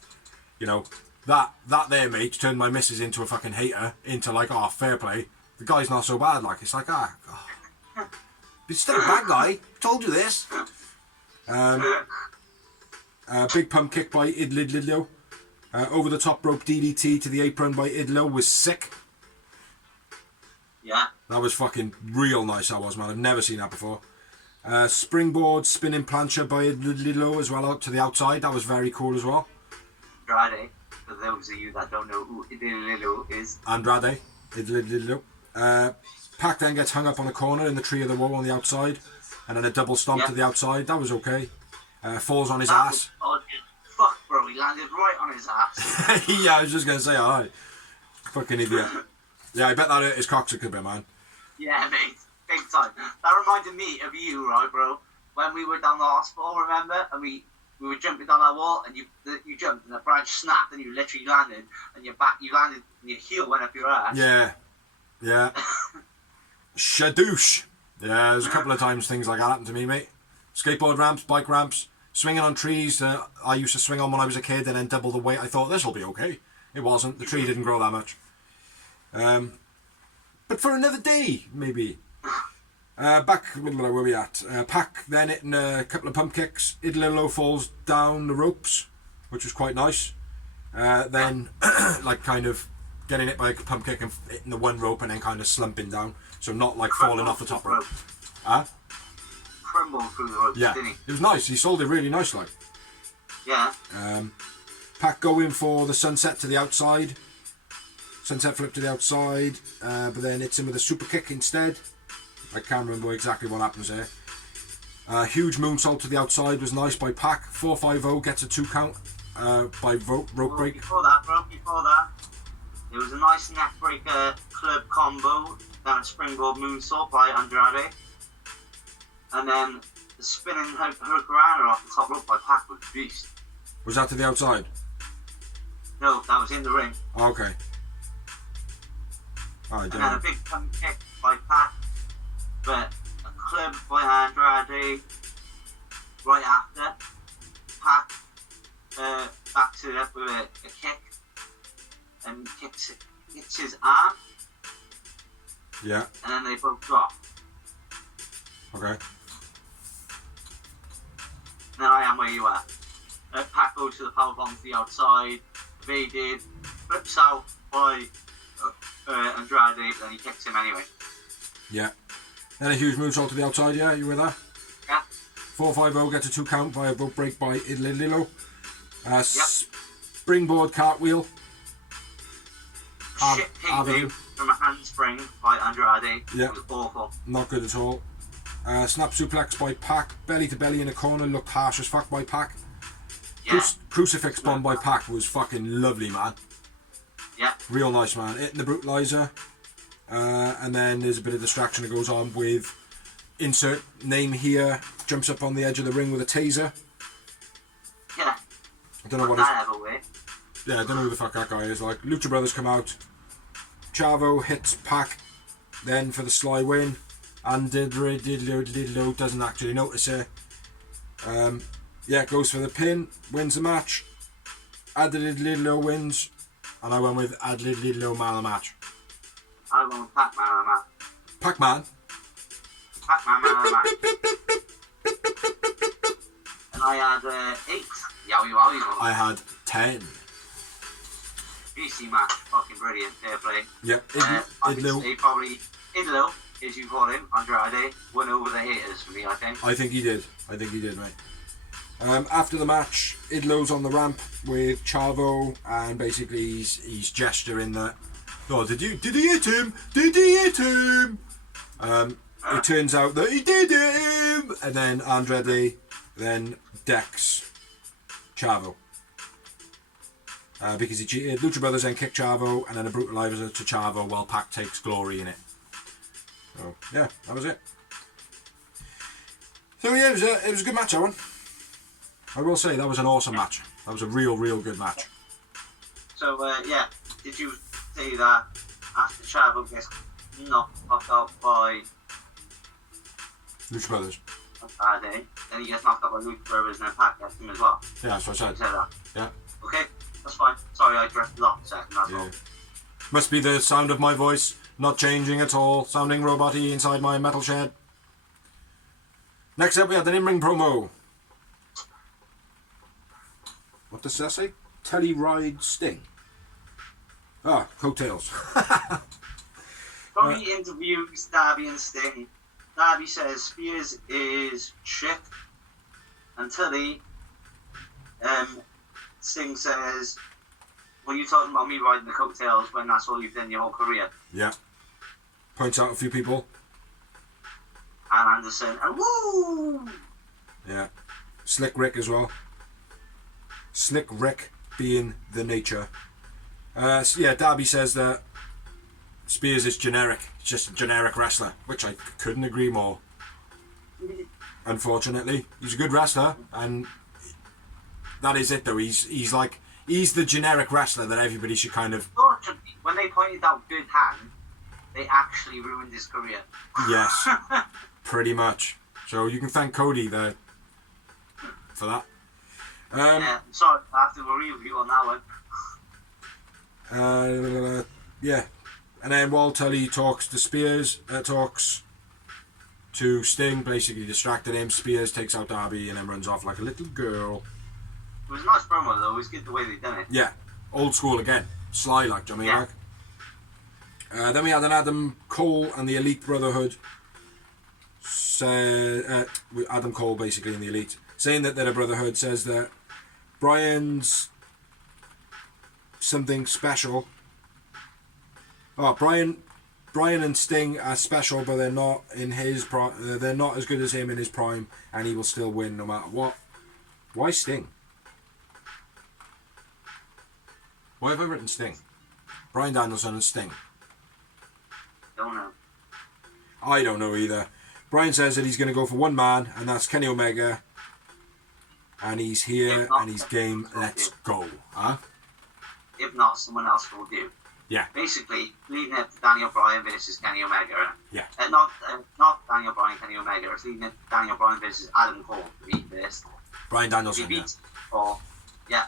you know, that there, mate, turned my missus into a fucking hater, into like, oh, fair play. The guy's not so bad. Like, it's like, but still a bad guy. Told you this. Big pump kick by Idolo. Over the top rope DDT to the apron by Idolo was sick. Yeah. That was fucking real nice, that was, man. I've never seen that before. Springboard spinning plancha by Idolo as well out to the outside. That was very cool as well. Andrade, for those of you that don't know who Idolo is. Andrade. Idolo. Pac then gets hung up on the corner in the tree of the woe on the outside. And then a double stomp to the outside. That was okay. Falls on his ass. Fuck, bro, he landed right on his ass. Yeah, I was just going to say, alright. Fucking idiot. Yeah, I bet that hurt his coccyx a bit, man. Yeah, mate. Big time. That reminded me of you, right, bro? When we were down the hospital, remember? And we were jumping down that wall, and you jumped, and the branch snapped, and you literally landed, and you landed, and your heel went up your ass. Yeah. Yeah. Shadoosh. Yeah, there's a couple of times things like that happened to me, mate. Skateboard ramps, bike ramps, swinging on trees. I used to swing on when I was a kid, and then double the weight. I thought, this will be okay. It wasn't. The tree didn't grow that much. But for another day, maybe. Back, where are we at? Pac then hitting a couple of pump kicks. Idolo falls down the ropes, which was quite nice. Then, like, kind of getting hit by a pump kick and hitting the one rope and then kind of slumping down. So not, like, falling off the top rope. Crumbled through the ropes, yeah, didn't he? It was nice. He sold it really nice, like. Yeah. Pac going for the sunset to the outside. Sunset flip to the outside, but then hits him with a super kick instead. I can't remember exactly what happens there. Huge moonsault to the outside was nice by Pac. 450 gets a 2 count by rope break. Before that, there was a nice neck breaker club combo, then a springboard moonsault by Andrade. And then the spinning Hurricanrana off the top rope by Pac was beast. Was that to the outside? No, that was in the ring. Oh, okay. And then a big pump kick by Pac, but a club by Andrade right after. Pac backs it up with a kick and hits his arm. Yeah. And then they both drop. Okay. And then I am where you are. Pac goes to the powerbomb to the outside. Evaded, flips out by Andrade, then he kicks him anyway. Yeah. Then a huge moonsault to the outside, yeah? You were there? Yeah. 450 gets a 2 count by a rope break by Idolo. Yep. Springboard cartwheel. Shit kick from a handspring by Andrade. Yeah. It was awful. Not good at all. Snap suplex by Pac. Belly to belly in a corner. Looked harsh as fuck by Pac. Yeah. Crucifix bomb by Pac was fucking lovely, man. Yeah. Real nice, man. Hitting the brutalizer. And then there's a bit of distraction that goes on with insert name here. Jumps up on the edge of the ring with a taser. Yeah. I don't know what that ever way. Yeah, I don't know who the fuck that guy is. Like, Lucha Brothers come out. Chavo hits Pac. Then for the sly win. And Idolo doesn't actually notice it. Yeah, goes for the pin. Wins the match. Idolo wins. And I went with Idolo man of the match. I went with Pac-Man on that. Pac-Man? Pac-Man man of the match. And I had 8. Yowie wowie. I had 10. BC match. Fucking brilliant. Fair play. Yeah, I would say probably Idolo. as you call him, Andrade, won over the haters for me, I think. I think he did, mate. After the match, Idlo's on the ramp with Chavo, and basically he's gesturing that, oh, did he hit him? Did he hit him? It turns out that he did him! And then Andrade then decks Chavo. Because he cheated. Lucha Brothers then kick Chavo, and then a brutalizer to Chavo while Pac takes glory in it. So, yeah, that was it. So, yeah, it was a good match, Owen. I will say, that was an awesome match. That was a real good match. So, yeah, did you say that after Chavo gets knocked out by Lucha Brothers. Andrade, then he gets knocked out by Lucha Brothers, and then Pac gets him as well? Yeah, that's what I You said. said that? Yeah. Okay, that's fine. Sorry, I dressed up a second, that's all. Must be the sound of my voice not changing at all, sounding robot-y inside my metal shed. Next up, we had the in-ring promo. What does that say? Telluride Sting. Ah, coattails. Tony interviews Darby and Sting. Darby says Spears is shit. Until Sting says, "What are you talking about me riding the coattails when that's all you've done your whole career?" Yeah. Points out a few people. And Anderson, and woo! Yeah. Slick Rick as well. Slick Rick being the nature. So yeah, Darby says that Spears is generic. He's just a generic wrestler, which I couldn't agree more. Unfortunately, he's a good wrestler, and that is it though. He's the generic wrestler that everybody should kind of. Fortunately, when they pointed out Good Hand, they actually ruined his career. Yes, pretty much. So you can thank Cody there for that. Yeah, sorry, I have to review on that one. Yeah, and then while Tully talks to Spears, talks to Sting, basically distracted him. Spears takes out Darby and then runs off like a little girl. It was a nice promo though. It was good the way they done it. Yeah, old school again, sly like. Do you know what I mean? Like? Then we had an Adam Cole and the Elite Brotherhood. Adam Cole basically in the Elite saying that they're a brotherhood, says that Brian's something special. Oh, Brian and Sting are special, but they're not in his they're not as good as him in his prime, and he will still win no matter what. Why Sting? Why have I written Sting? Bryan Danielson and Sting. Don't know. I don't know either. Brian says that he's going to go for one man, and that's Kenny Omega. And he's here, and he's game. Let's go. Huh? If not, someone else will do. Yeah. Basically, leading up to Daniel Bryan versus Kenny Omega. Yeah. Not Daniel Bryan, Kenny Omega. It's leading up to Daniel Bryan versus Adam Cole to beat first. Bryan Danielson, He beats Cole. Yeah.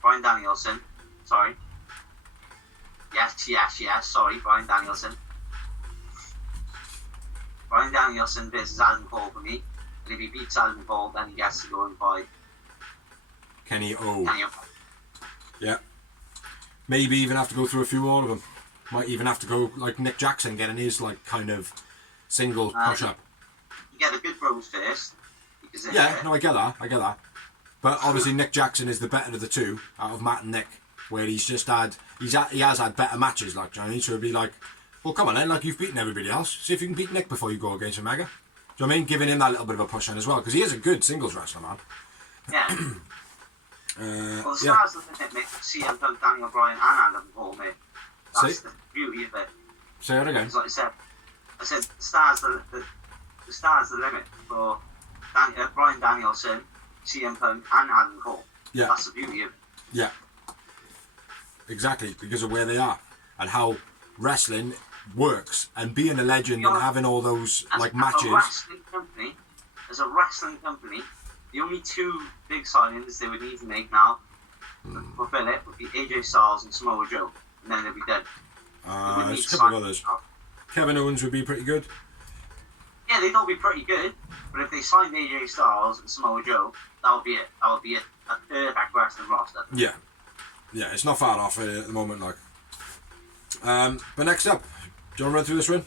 Bryan Danielson. Sorry. Yes. Sorry, Bryan Danielson. Bryan Danielson versus Adam Cole for me. And if he beats Adam Cole, then he gets to go and fight Kenny O. Kenny Omega. Yeah. Maybe even have to go through a few more of them. Might even have to go like Nick Jackson getting his like kind of single push up. You get the good bros first. Because I get that. But obviously Nick Jackson is the better of the two out of Matt and Nick, where he has had better matches. Like Johnny, so it'd be like, well, come on then, like you've beaten everybody else. See if you can beat Nick before you go against Omega. Do you know what I mean? Giving him that little bit of a push on as well, because he is a good singles wrestler, man. Yeah. Well, the stars of the mate, CM Punk, Daniel Bryan, and Adam Cole, mate. That's the beauty of it. Say that again. It's like I said, the stars the limit for Bryan Danielson, CM Punk, and Adam Cole. Yeah. That's the beauty of it. Yeah. Exactly, because of where they are and how wrestling works, and being a legend and having all those matches. As a wrestling company, the only two big signings they would need to make now to fulfill it would be AJ Styles and Samoa Joe, and then they'd be dead. There's a couple of others. Kevin Owens would be pretty good. Yeah, they'd all be pretty good, but if they signed AJ Styles and Samoa Joe, that would be it. That would be it. A perfect wrestling roster. Yeah, it's not far off at the moment, like. But next up, do you want to run through this one?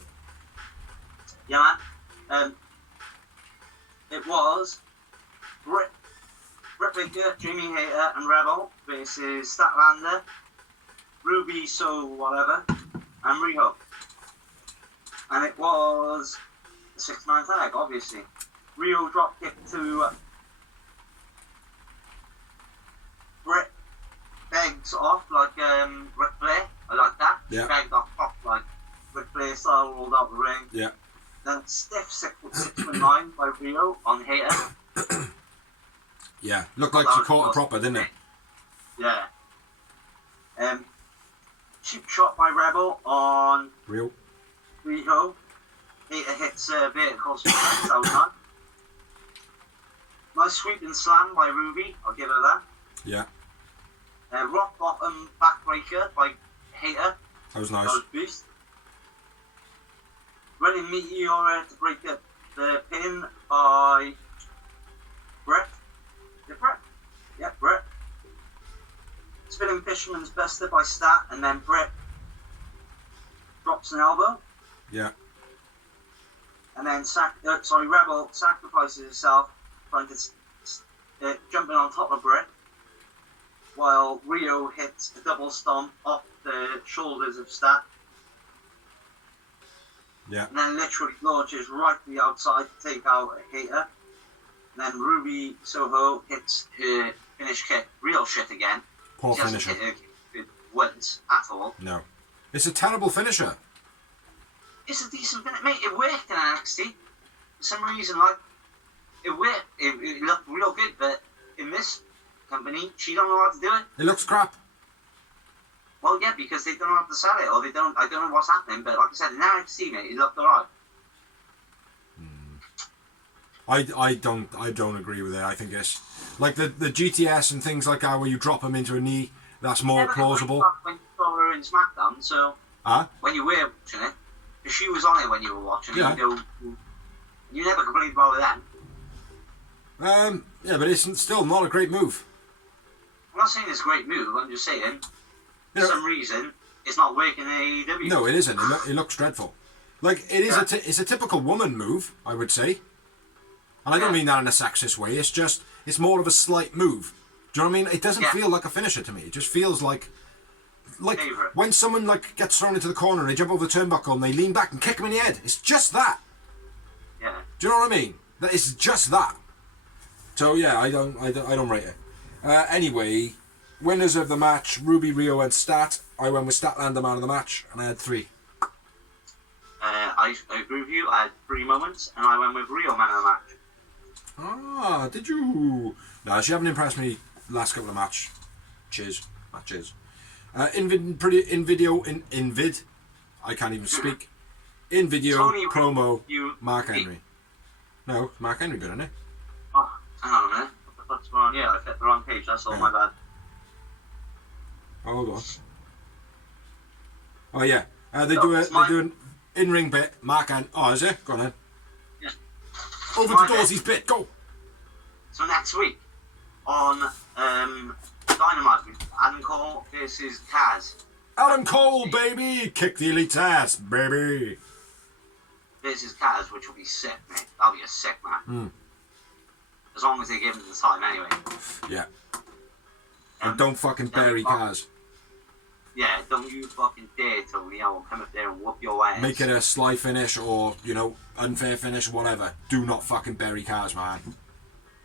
Yeah, man. It was Replica, Jamie Hayter, and Rebel versus Statlander, Ruby, So whatever, and Riho. And it was a 6-9 tag, obviously. Rio drop kick to Britt, begs off like Ric Flair. I like that. Yeah. Begged off like Ric Flair style, rolled out the ring. Yeah. Then stiff 6-9 by Rio on Hayter. Yeah. Looked like she caught it proper, didn't it? Yeah. Cheap shot by Rebel on Real. Riho. Hayter hits vertical suplex outside. Nice sweeping slam by Ruby. I'll give her that. Yeah. Rock bottom backbreaker by Hayter. That was nice. That was beast. Running Meteor to break up the pin by Brett. Is it Brett? Yeah, Brett. Spinning Fisherman's Buster by Stat, and then Brett drops an elbow. Yeah. And then Rebel sacrifices herself, trying to jumping on top of Brett, while Rio hits a double stomp off the shoulders of Stat. Yeah. And then literally launches right to the outside to take out a Hayter. And then Ruby Soho hits her finish kick, real shit again. Poor She hasn't finisher. hit her once at all. No. It's a terrible finisher. It's a decent finish. Mate, it worked in NXT. For some reason, like, it worked. It looked real good, but in this company, she don't know how to do it. It looks crap. Well, yeah, because they don't know how to sell it, or they don't. I don't know what's happening, but like I said, in NXT, mate, it looked alright. I don't agree with it. I think it's like the GTS and things like that where you drop them into a knee. That's more plausible. When you saw her in SmackDown, so when you were watching it, because she was on it when you were watching Yeah. it, you never complained about it then. Yeah, but it's still not a great move. I'm not saying it's a great move. I'm just saying, for You know, some reason, it's not working in AEW. no, it isn't. It looks dreadful. Like it is. It's a typical woman move, I would say. And I don't mean that in a sexist way. It's more of a slight move. Do you know what I mean? It doesn't feel like a finisher to me. It just feels like Favourite. when someone like gets thrown into the corner and they jump over the turnbuckle and they lean back and kick him in the head. It's just that. Yeah. Do you know what I mean? That it's just that. So yeah, I don't rate it. Anyway, winners of the match: Ruby, Rio, and Stat. I went with Statlander man of the match, and I had 3. I agree with you. I had 3 moments, and I went with Rio man of the match. Ah, did you? No, she haven't impressed me last couple of matches. Invid. I can't even speak. In video Tony, promo. you, Mark Henry. No, Mark Henry good, isn't it? Oh, hang on a minute. What the fuck's going on? Yeah, I clicked the wrong page. That's all my bad. Oh, hold on. Oh yeah, they No, do it's an in-ring bit. Mark and is it? Go on then. Yeah. Over My to Dorsey's bit. Go. So next week on Dynamite, with Adam Cole versus Kaz Adam Cole, baby, kick the elite's ass, baby. versus Kaz, which will be sick, mate. That'll be a sick match. As long as they give him the time, anyway. Yeah. And don't fucking bury Kaz. Yeah, don't you fucking dare, Tony. I will come up there and whoop your ass. Make it a sly finish or, unfair finish, whatever. Do not fucking bury Kaz, man.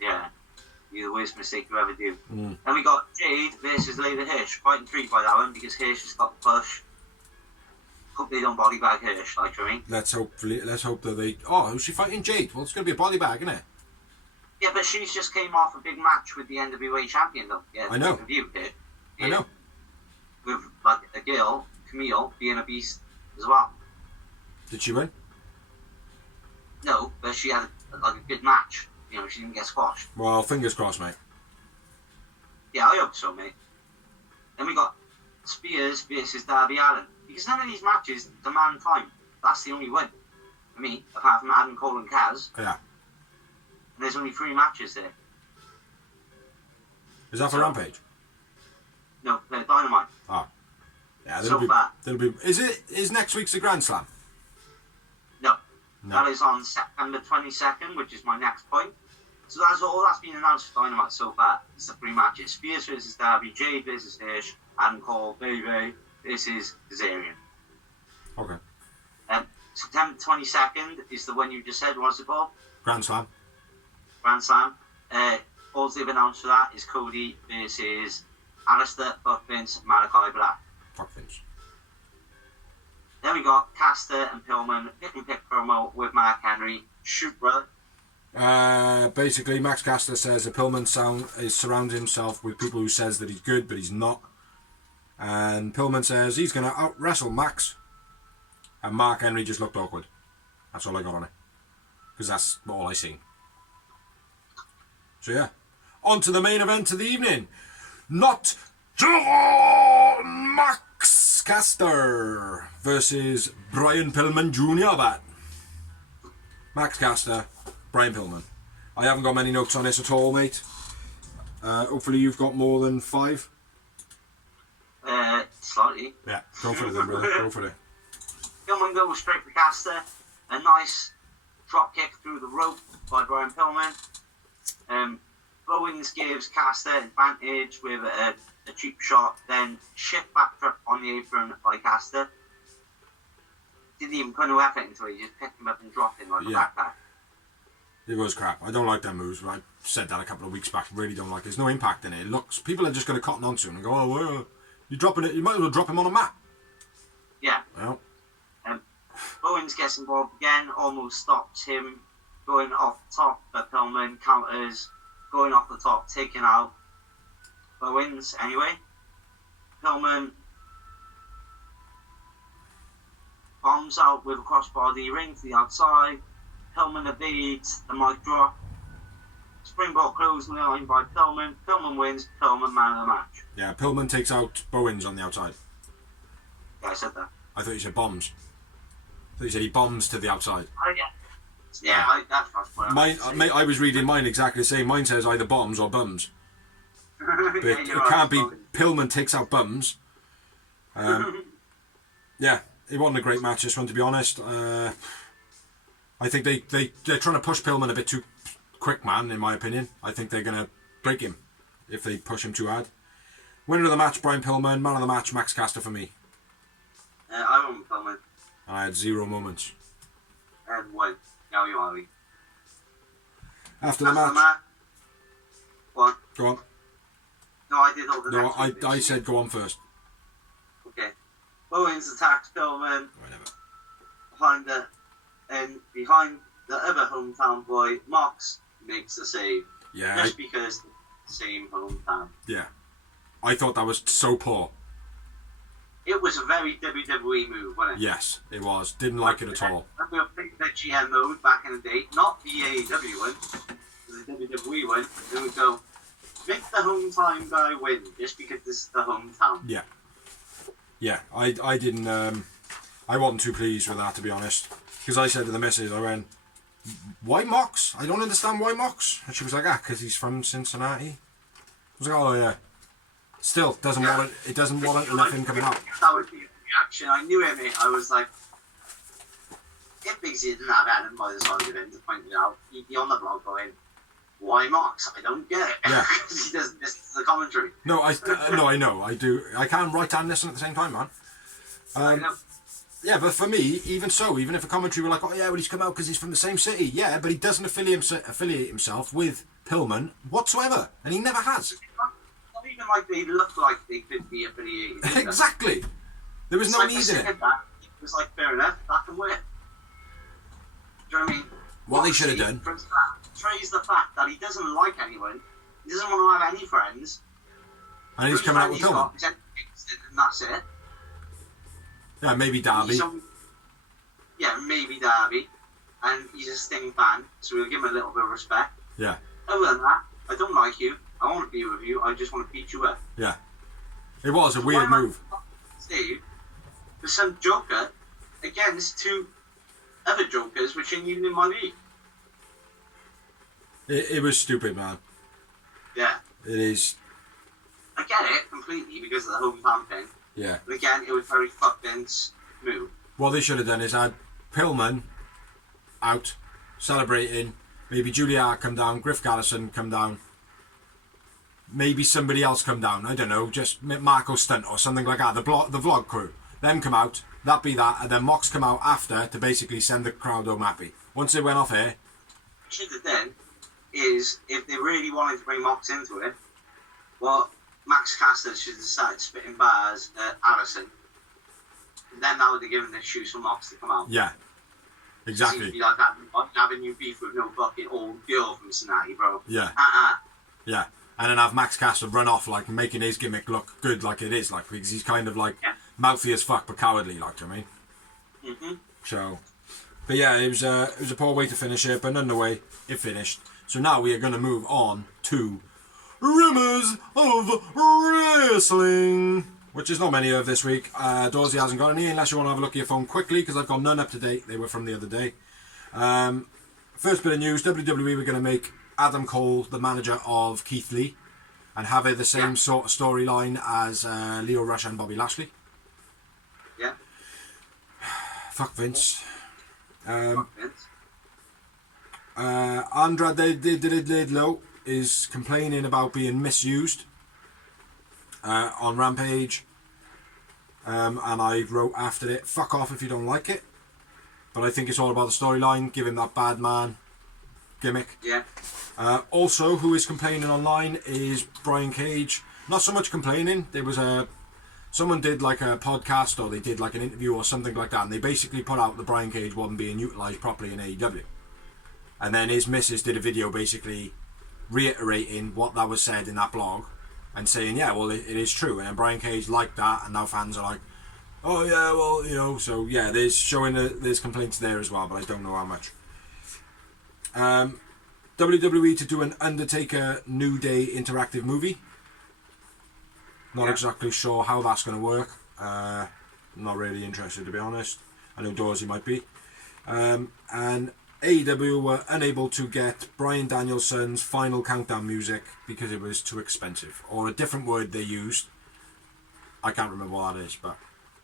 Yeah. You're the worst mistake you ever do. Then we got Jade versus Layla Hirsch. Quite intrigued by that one because Hirsch has got the push. Hope they don't body bag Hirsch, like, you know what I mean? Let's hope that they... Oh, who's she fighting? Jade. Well, it's going to be a body bag, isn't it? Yeah, but she's just came off a big match with the NWA champion, though. Yeah, I know. Review it. I know. With, like, a girl, Camille, being a beast as well. Did she win? No, but she had, a good match. She didn't get squashed. Well, fingers crossed, mate. Yeah, I hope so, mate. Then we got Spears versus Darby Allin. Because none of these matches demand time. That's the only win for me, apart from Adam Cole and Kaz. Yeah. And there's only 3 matches there. Is that for Rampage? No, Dynamite. Oh. Yeah, So far. Is next week's a Grand Slam? No. No. That is on September 22nd, which is my next point. So that's all that's been announced for Dynamite so far. It's the 3 matches. Spears versus Darby, Jade versus Hirsch, Adam Cole, Baby versus Kazarian. Okay. September 22nd is the one you just said, what's it called? Grand Slam. Grand Slam. All they've announced for that is Cody versus Alistair, Buck Vince, Malachi Black. Fuck Vince. Then we got Caster and Pillman, pick and pick promo with Mark Henry. Shoot, brother. Basically, Max Caster says that Pillman is surrounding himself with people who says that he's good, but he's not. And Pillman says he's going to out-wrestle Max. And Mark Henry just looked awkward. That's all I got on it. Because that's all I seen. So yeah. On to the main event of the evening. Not John Max Caster versus Brian Pillman Jr. Bat. Max Caster, Brian Pillman. I haven't got many notes on this at all, mate. Hopefully you've got more than 5. Slightly. Yeah, go for it then, brother. Go for it. Pillman goes straight for Caster. A nice drop kick through the rope by Brian Pillman. Bowens gives Caster advantage with a cheap shot, then shift back up on the apron by Caster. Didn't even put no effort into it, he just picked him up and dropped him like a backpack. It was crap. I don't like them moves. I said that a couple of weeks back. Really don't like it. There's no impact in it. It looks, people are just going to cotton onto him and go, oh, well, you're dropping it. You might as well drop him on a mat. Yeah. Well. Bowens gets involved again, almost stops him going off the top, but Pillman counters, going off the top, taking out Bowens anyway. Pillman bombs out with a crossbody ring to the outside. Pillman evades the mic drop. Springboard clothesline by Pillman. Pillman wins. Pillman man of the match. Yeah, Pillman takes out Bowens on the outside. Yeah, I said that. I thought you said bombs. I thought you said he bombs to the outside. Oh, yeah. Yeah, that's what mine, mate, I was reading mine exactly the same. Mine says either bombs or bums. But yeah, it can't be Pillman takes out bums. Yeah, it wasn't a great match, this one, to be honest. I think they're trying to push Pillman a bit too quick, man, in my opinion. I think they're going to break him if they push him too hard. Winner of the match, Brian Pillman. Man of the match, Max Caster for me. I won Pillman. I had 0 moments. And won. Now you are. After the match. What? Go on. No, I did all the No, next I said go on first. Okay. Bowens attacks Pillman Whatever. behind the other hometown boy. Mox makes the save. Yeah. Just because the same hometown. Yeah. I thought that was so poor. It was a very WWE move, wasn't it? Yes, it was. Didn't like it at all. We were playing the GM mode back in the day, not the AEW one, the WWE one. They would go, make the hometown guy win, just because this is the hometown. Yeah. Yeah, I didn't, I wasn't too pleased with that, to be honest. Because I said to the missus, I went, why Mox? I don't understand why Mox. And she was like, because he's from Cincinnati. I was like, oh yeah. Still, doesn't want it. It doesn't want enough him coming out. That would be the reaction. I knew it, mate. I was like, if Big Z didn't have Adam by the side of him to point it out, he'd be on the blog going, why Mox? I don't get it. Yeah. Because he doesn't listen to the commentary. No, I know. I do. I can write and listen at the same time, man. I know. Yeah, but for me, even so, even if a commentary were like, oh yeah, well he's come out because he's from the same city. Yeah, but he doesn't affiliate himself with Pillman whatsoever. And he never has. Not even like they look like they could be affiliated. Exactly. There was no need in it. It was like, fair enough, that can work. Do you know what I mean? What they should have done. Portrays the fact that he doesn't like anyone, he doesn't want to have any friends. And he's coming out with Pillman. And that's it. Yeah, maybe Darby. Yeah, maybe Darby. And he's a Sting fan, so we'll give him a little bit of respect. Yeah. Other than that, I don't like you. I want to be with you. I just want to beat you up. Yeah. It was a weird move. Steve, there's some joker against 2 other jokers which ain't even in my league. It was stupid, man. Yeah. It is. I get it completely because of the hometown thing. Yeah. But again, it was very fuck Vince move. What they should have done is had Pillman out, celebrating. Maybe Julia come down, Griff Garrison come down. Maybe somebody else come down. I don't know, just Marco Stunt or something like that. The vlog crew. Them come out. That be that, and then Mox come out after to basically send the crowd home happy. Once they went off here. Should have done is if they really wanted to bring Mox into it, well, Max Caster should have started spitting bars at Harrison. Then that would have given the shoes for Mox to come out. Yeah, exactly. So you'd be like having you beef with no fucking old girl from Cincinnati, bro. Yeah. Yeah. And then have Max Caster run off, like, making his gimmick look good like it is, like, because he's kind of, like, mouthy as fuck but cowardly, like, do you know what I mean? So, but yeah, it was a poor way to finish it, but none the way it finished. So now we are going to move on to Rumours of Wrestling, which is not many of this week. Dorsey hasn't got any, unless you want to have a look at your phone quickly, because I've got none up to date. They were from the other day. First bit of news, WWE were going to make Adam Cole the manager of Keith Lee and have it the same sort of storyline as Leo Rush and Bobby Lashley. Yeah. Fuck Vince. Fuck Vince. Andrade Didlo is complaining about being misused on Rampage. And I wrote after it, fuck off if you don't like it. But I think it's all about the storyline. Give him that bad man gimmick. Yeah. Also, who is complaining online is Brian Cage. Not so much complaining. There was someone did like a podcast or they did like an interview or something like that, and they basically put out that Brian Cage wasn't being utilised properly in AEW. And then his missus did a video basically reiterating what that was said in that blog and saying, yeah, well, it is true. And Brian Cage liked that, and now fans are like, oh yeah, well, you know. So yeah, there's showing there's complaints there as well, but I don't know how much. WWE to do an Undertaker New Day interactive movie. Not exactly sure how that's going to work. Not really interested, to be honest. I know Dorsey might be. And AEW were unable to get Bryan Danielson's Final Countdown music because it was too expensive. Or a different word they used. I can't remember what that is, but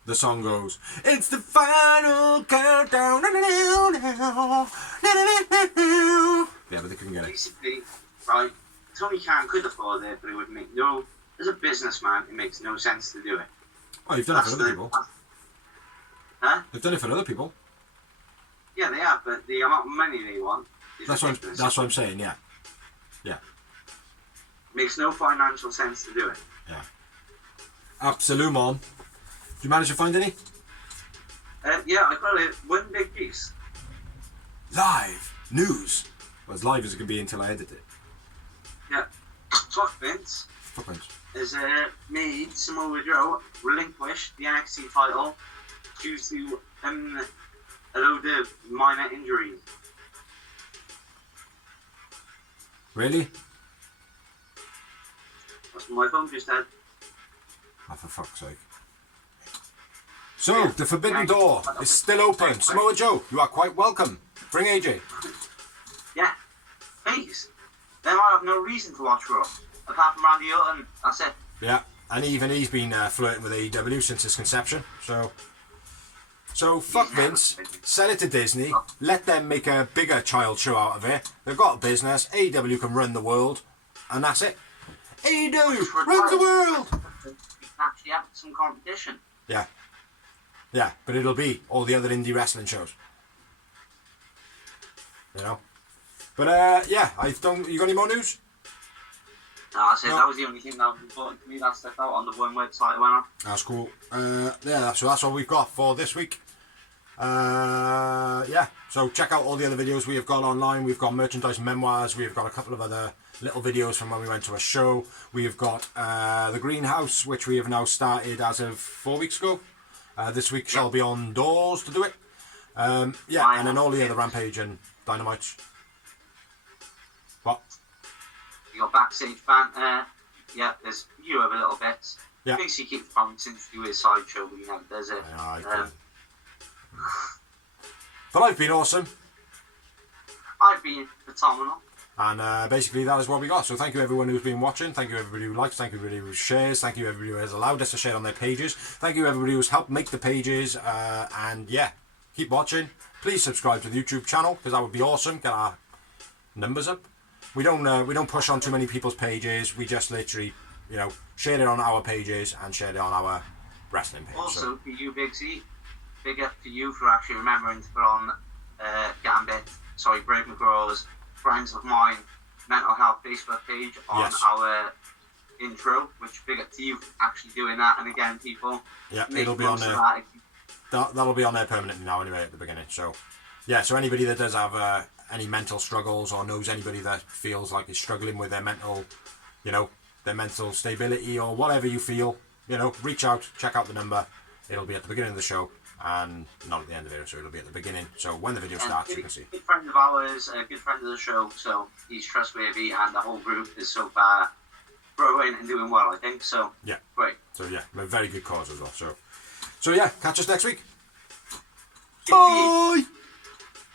the song goes, it's the final countdown. Yeah, but they couldn't get it. Basically, right, Tony Khan could afford it, but it would make no... As a businessman, it makes no sense to do it. Oh, you've done it for other people. Huh? They've done it for other people. Yeah, they have, but the amount of money they want is That's what I'm saying, yeah. Yeah. Makes no financial sense to do it. Yeah. Absolument. Did you manage to find any? Yeah, I got it. One big piece. Live news. Well, as live as it can be until I edit it. Yeah. Fuck Vince. Fuck Vince. Has made Samoa Joe relinquish the NXT title due to a load of minor injuries. Really? That's what my phone just said. Oh, for fuck's sake. So, the Forbidden Door is still open. Samoa Joe, you are quite welcome. Bring AJ. Yeah. Please. Then I have no reason to watch Raw. Apart from Randy Orton. That's it. Yeah, and even he's been flirting with AEW since his conception. So fuck Vince. Sell it to Disney. Let them make a bigger child show out of it. They've got a business. AEW can run the world. And that's it. AEW runs the world! We can actually have some competition. Yeah. Yeah, but it'll be all the other indie wrestling shows. You know? But yeah, you got any more news? No, I said that was the only thing that was important to me. That stuff out on the one website I went on. That's cool. Yeah, so that's all we've got for this week. Yeah, so check out all the other videos we have got online. We've got merchandise memoirs. We've got a couple of other little videos from when we went to a show. We've got the greenhouse, which we have now started as of 4 weeks ago. This week shall be on doors to do it. Yeah, and then all the other Rampage and Dynamite. What? You got backstage banter. Yeah, there's a few other little bits. Yeah. Things he keeps promising to do his sideshow, but he never does it. Yeah, but I've been awesome. I've been phenomenal. And basically that is what we got. So thank you everyone who's been watching. Thank you everybody who likes. Thank you everybody who shares. Thank you everybody who has allowed us to share on their pages. Thank you everybody who's helped make the pages. And yeah, keep watching. Please subscribe to the YouTube channel because that would be awesome. Get our numbers up. We don't push on too many people's pages. We just literally, you know, share it on our pages and share it on our wrestling page. Also, for you, Big C, big up to you for actually remembering to put on Brave McGraw's Friends of Mine mental health Facebook page on our intro, which big up to you for actually doing that. And again, people, it'll be on there. That'll be on there permanently now anyway at the beginning. So yeah, so anybody that does have any mental struggles or knows anybody that feels like is struggling with their mental, you know, their mental stability or whatever you feel, you know, reach out, check out the number. It'll be at the beginning of the show and not at the end of it, so it'll be at the beginning. So when the video starts, you can see. Good friend of ours, a good friend of the show, so he's trustworthy, and the whole group is so far growing and doing well, I think. So yeah, great. So yeah, a very good cause as well. So yeah, catch us next week. Bye.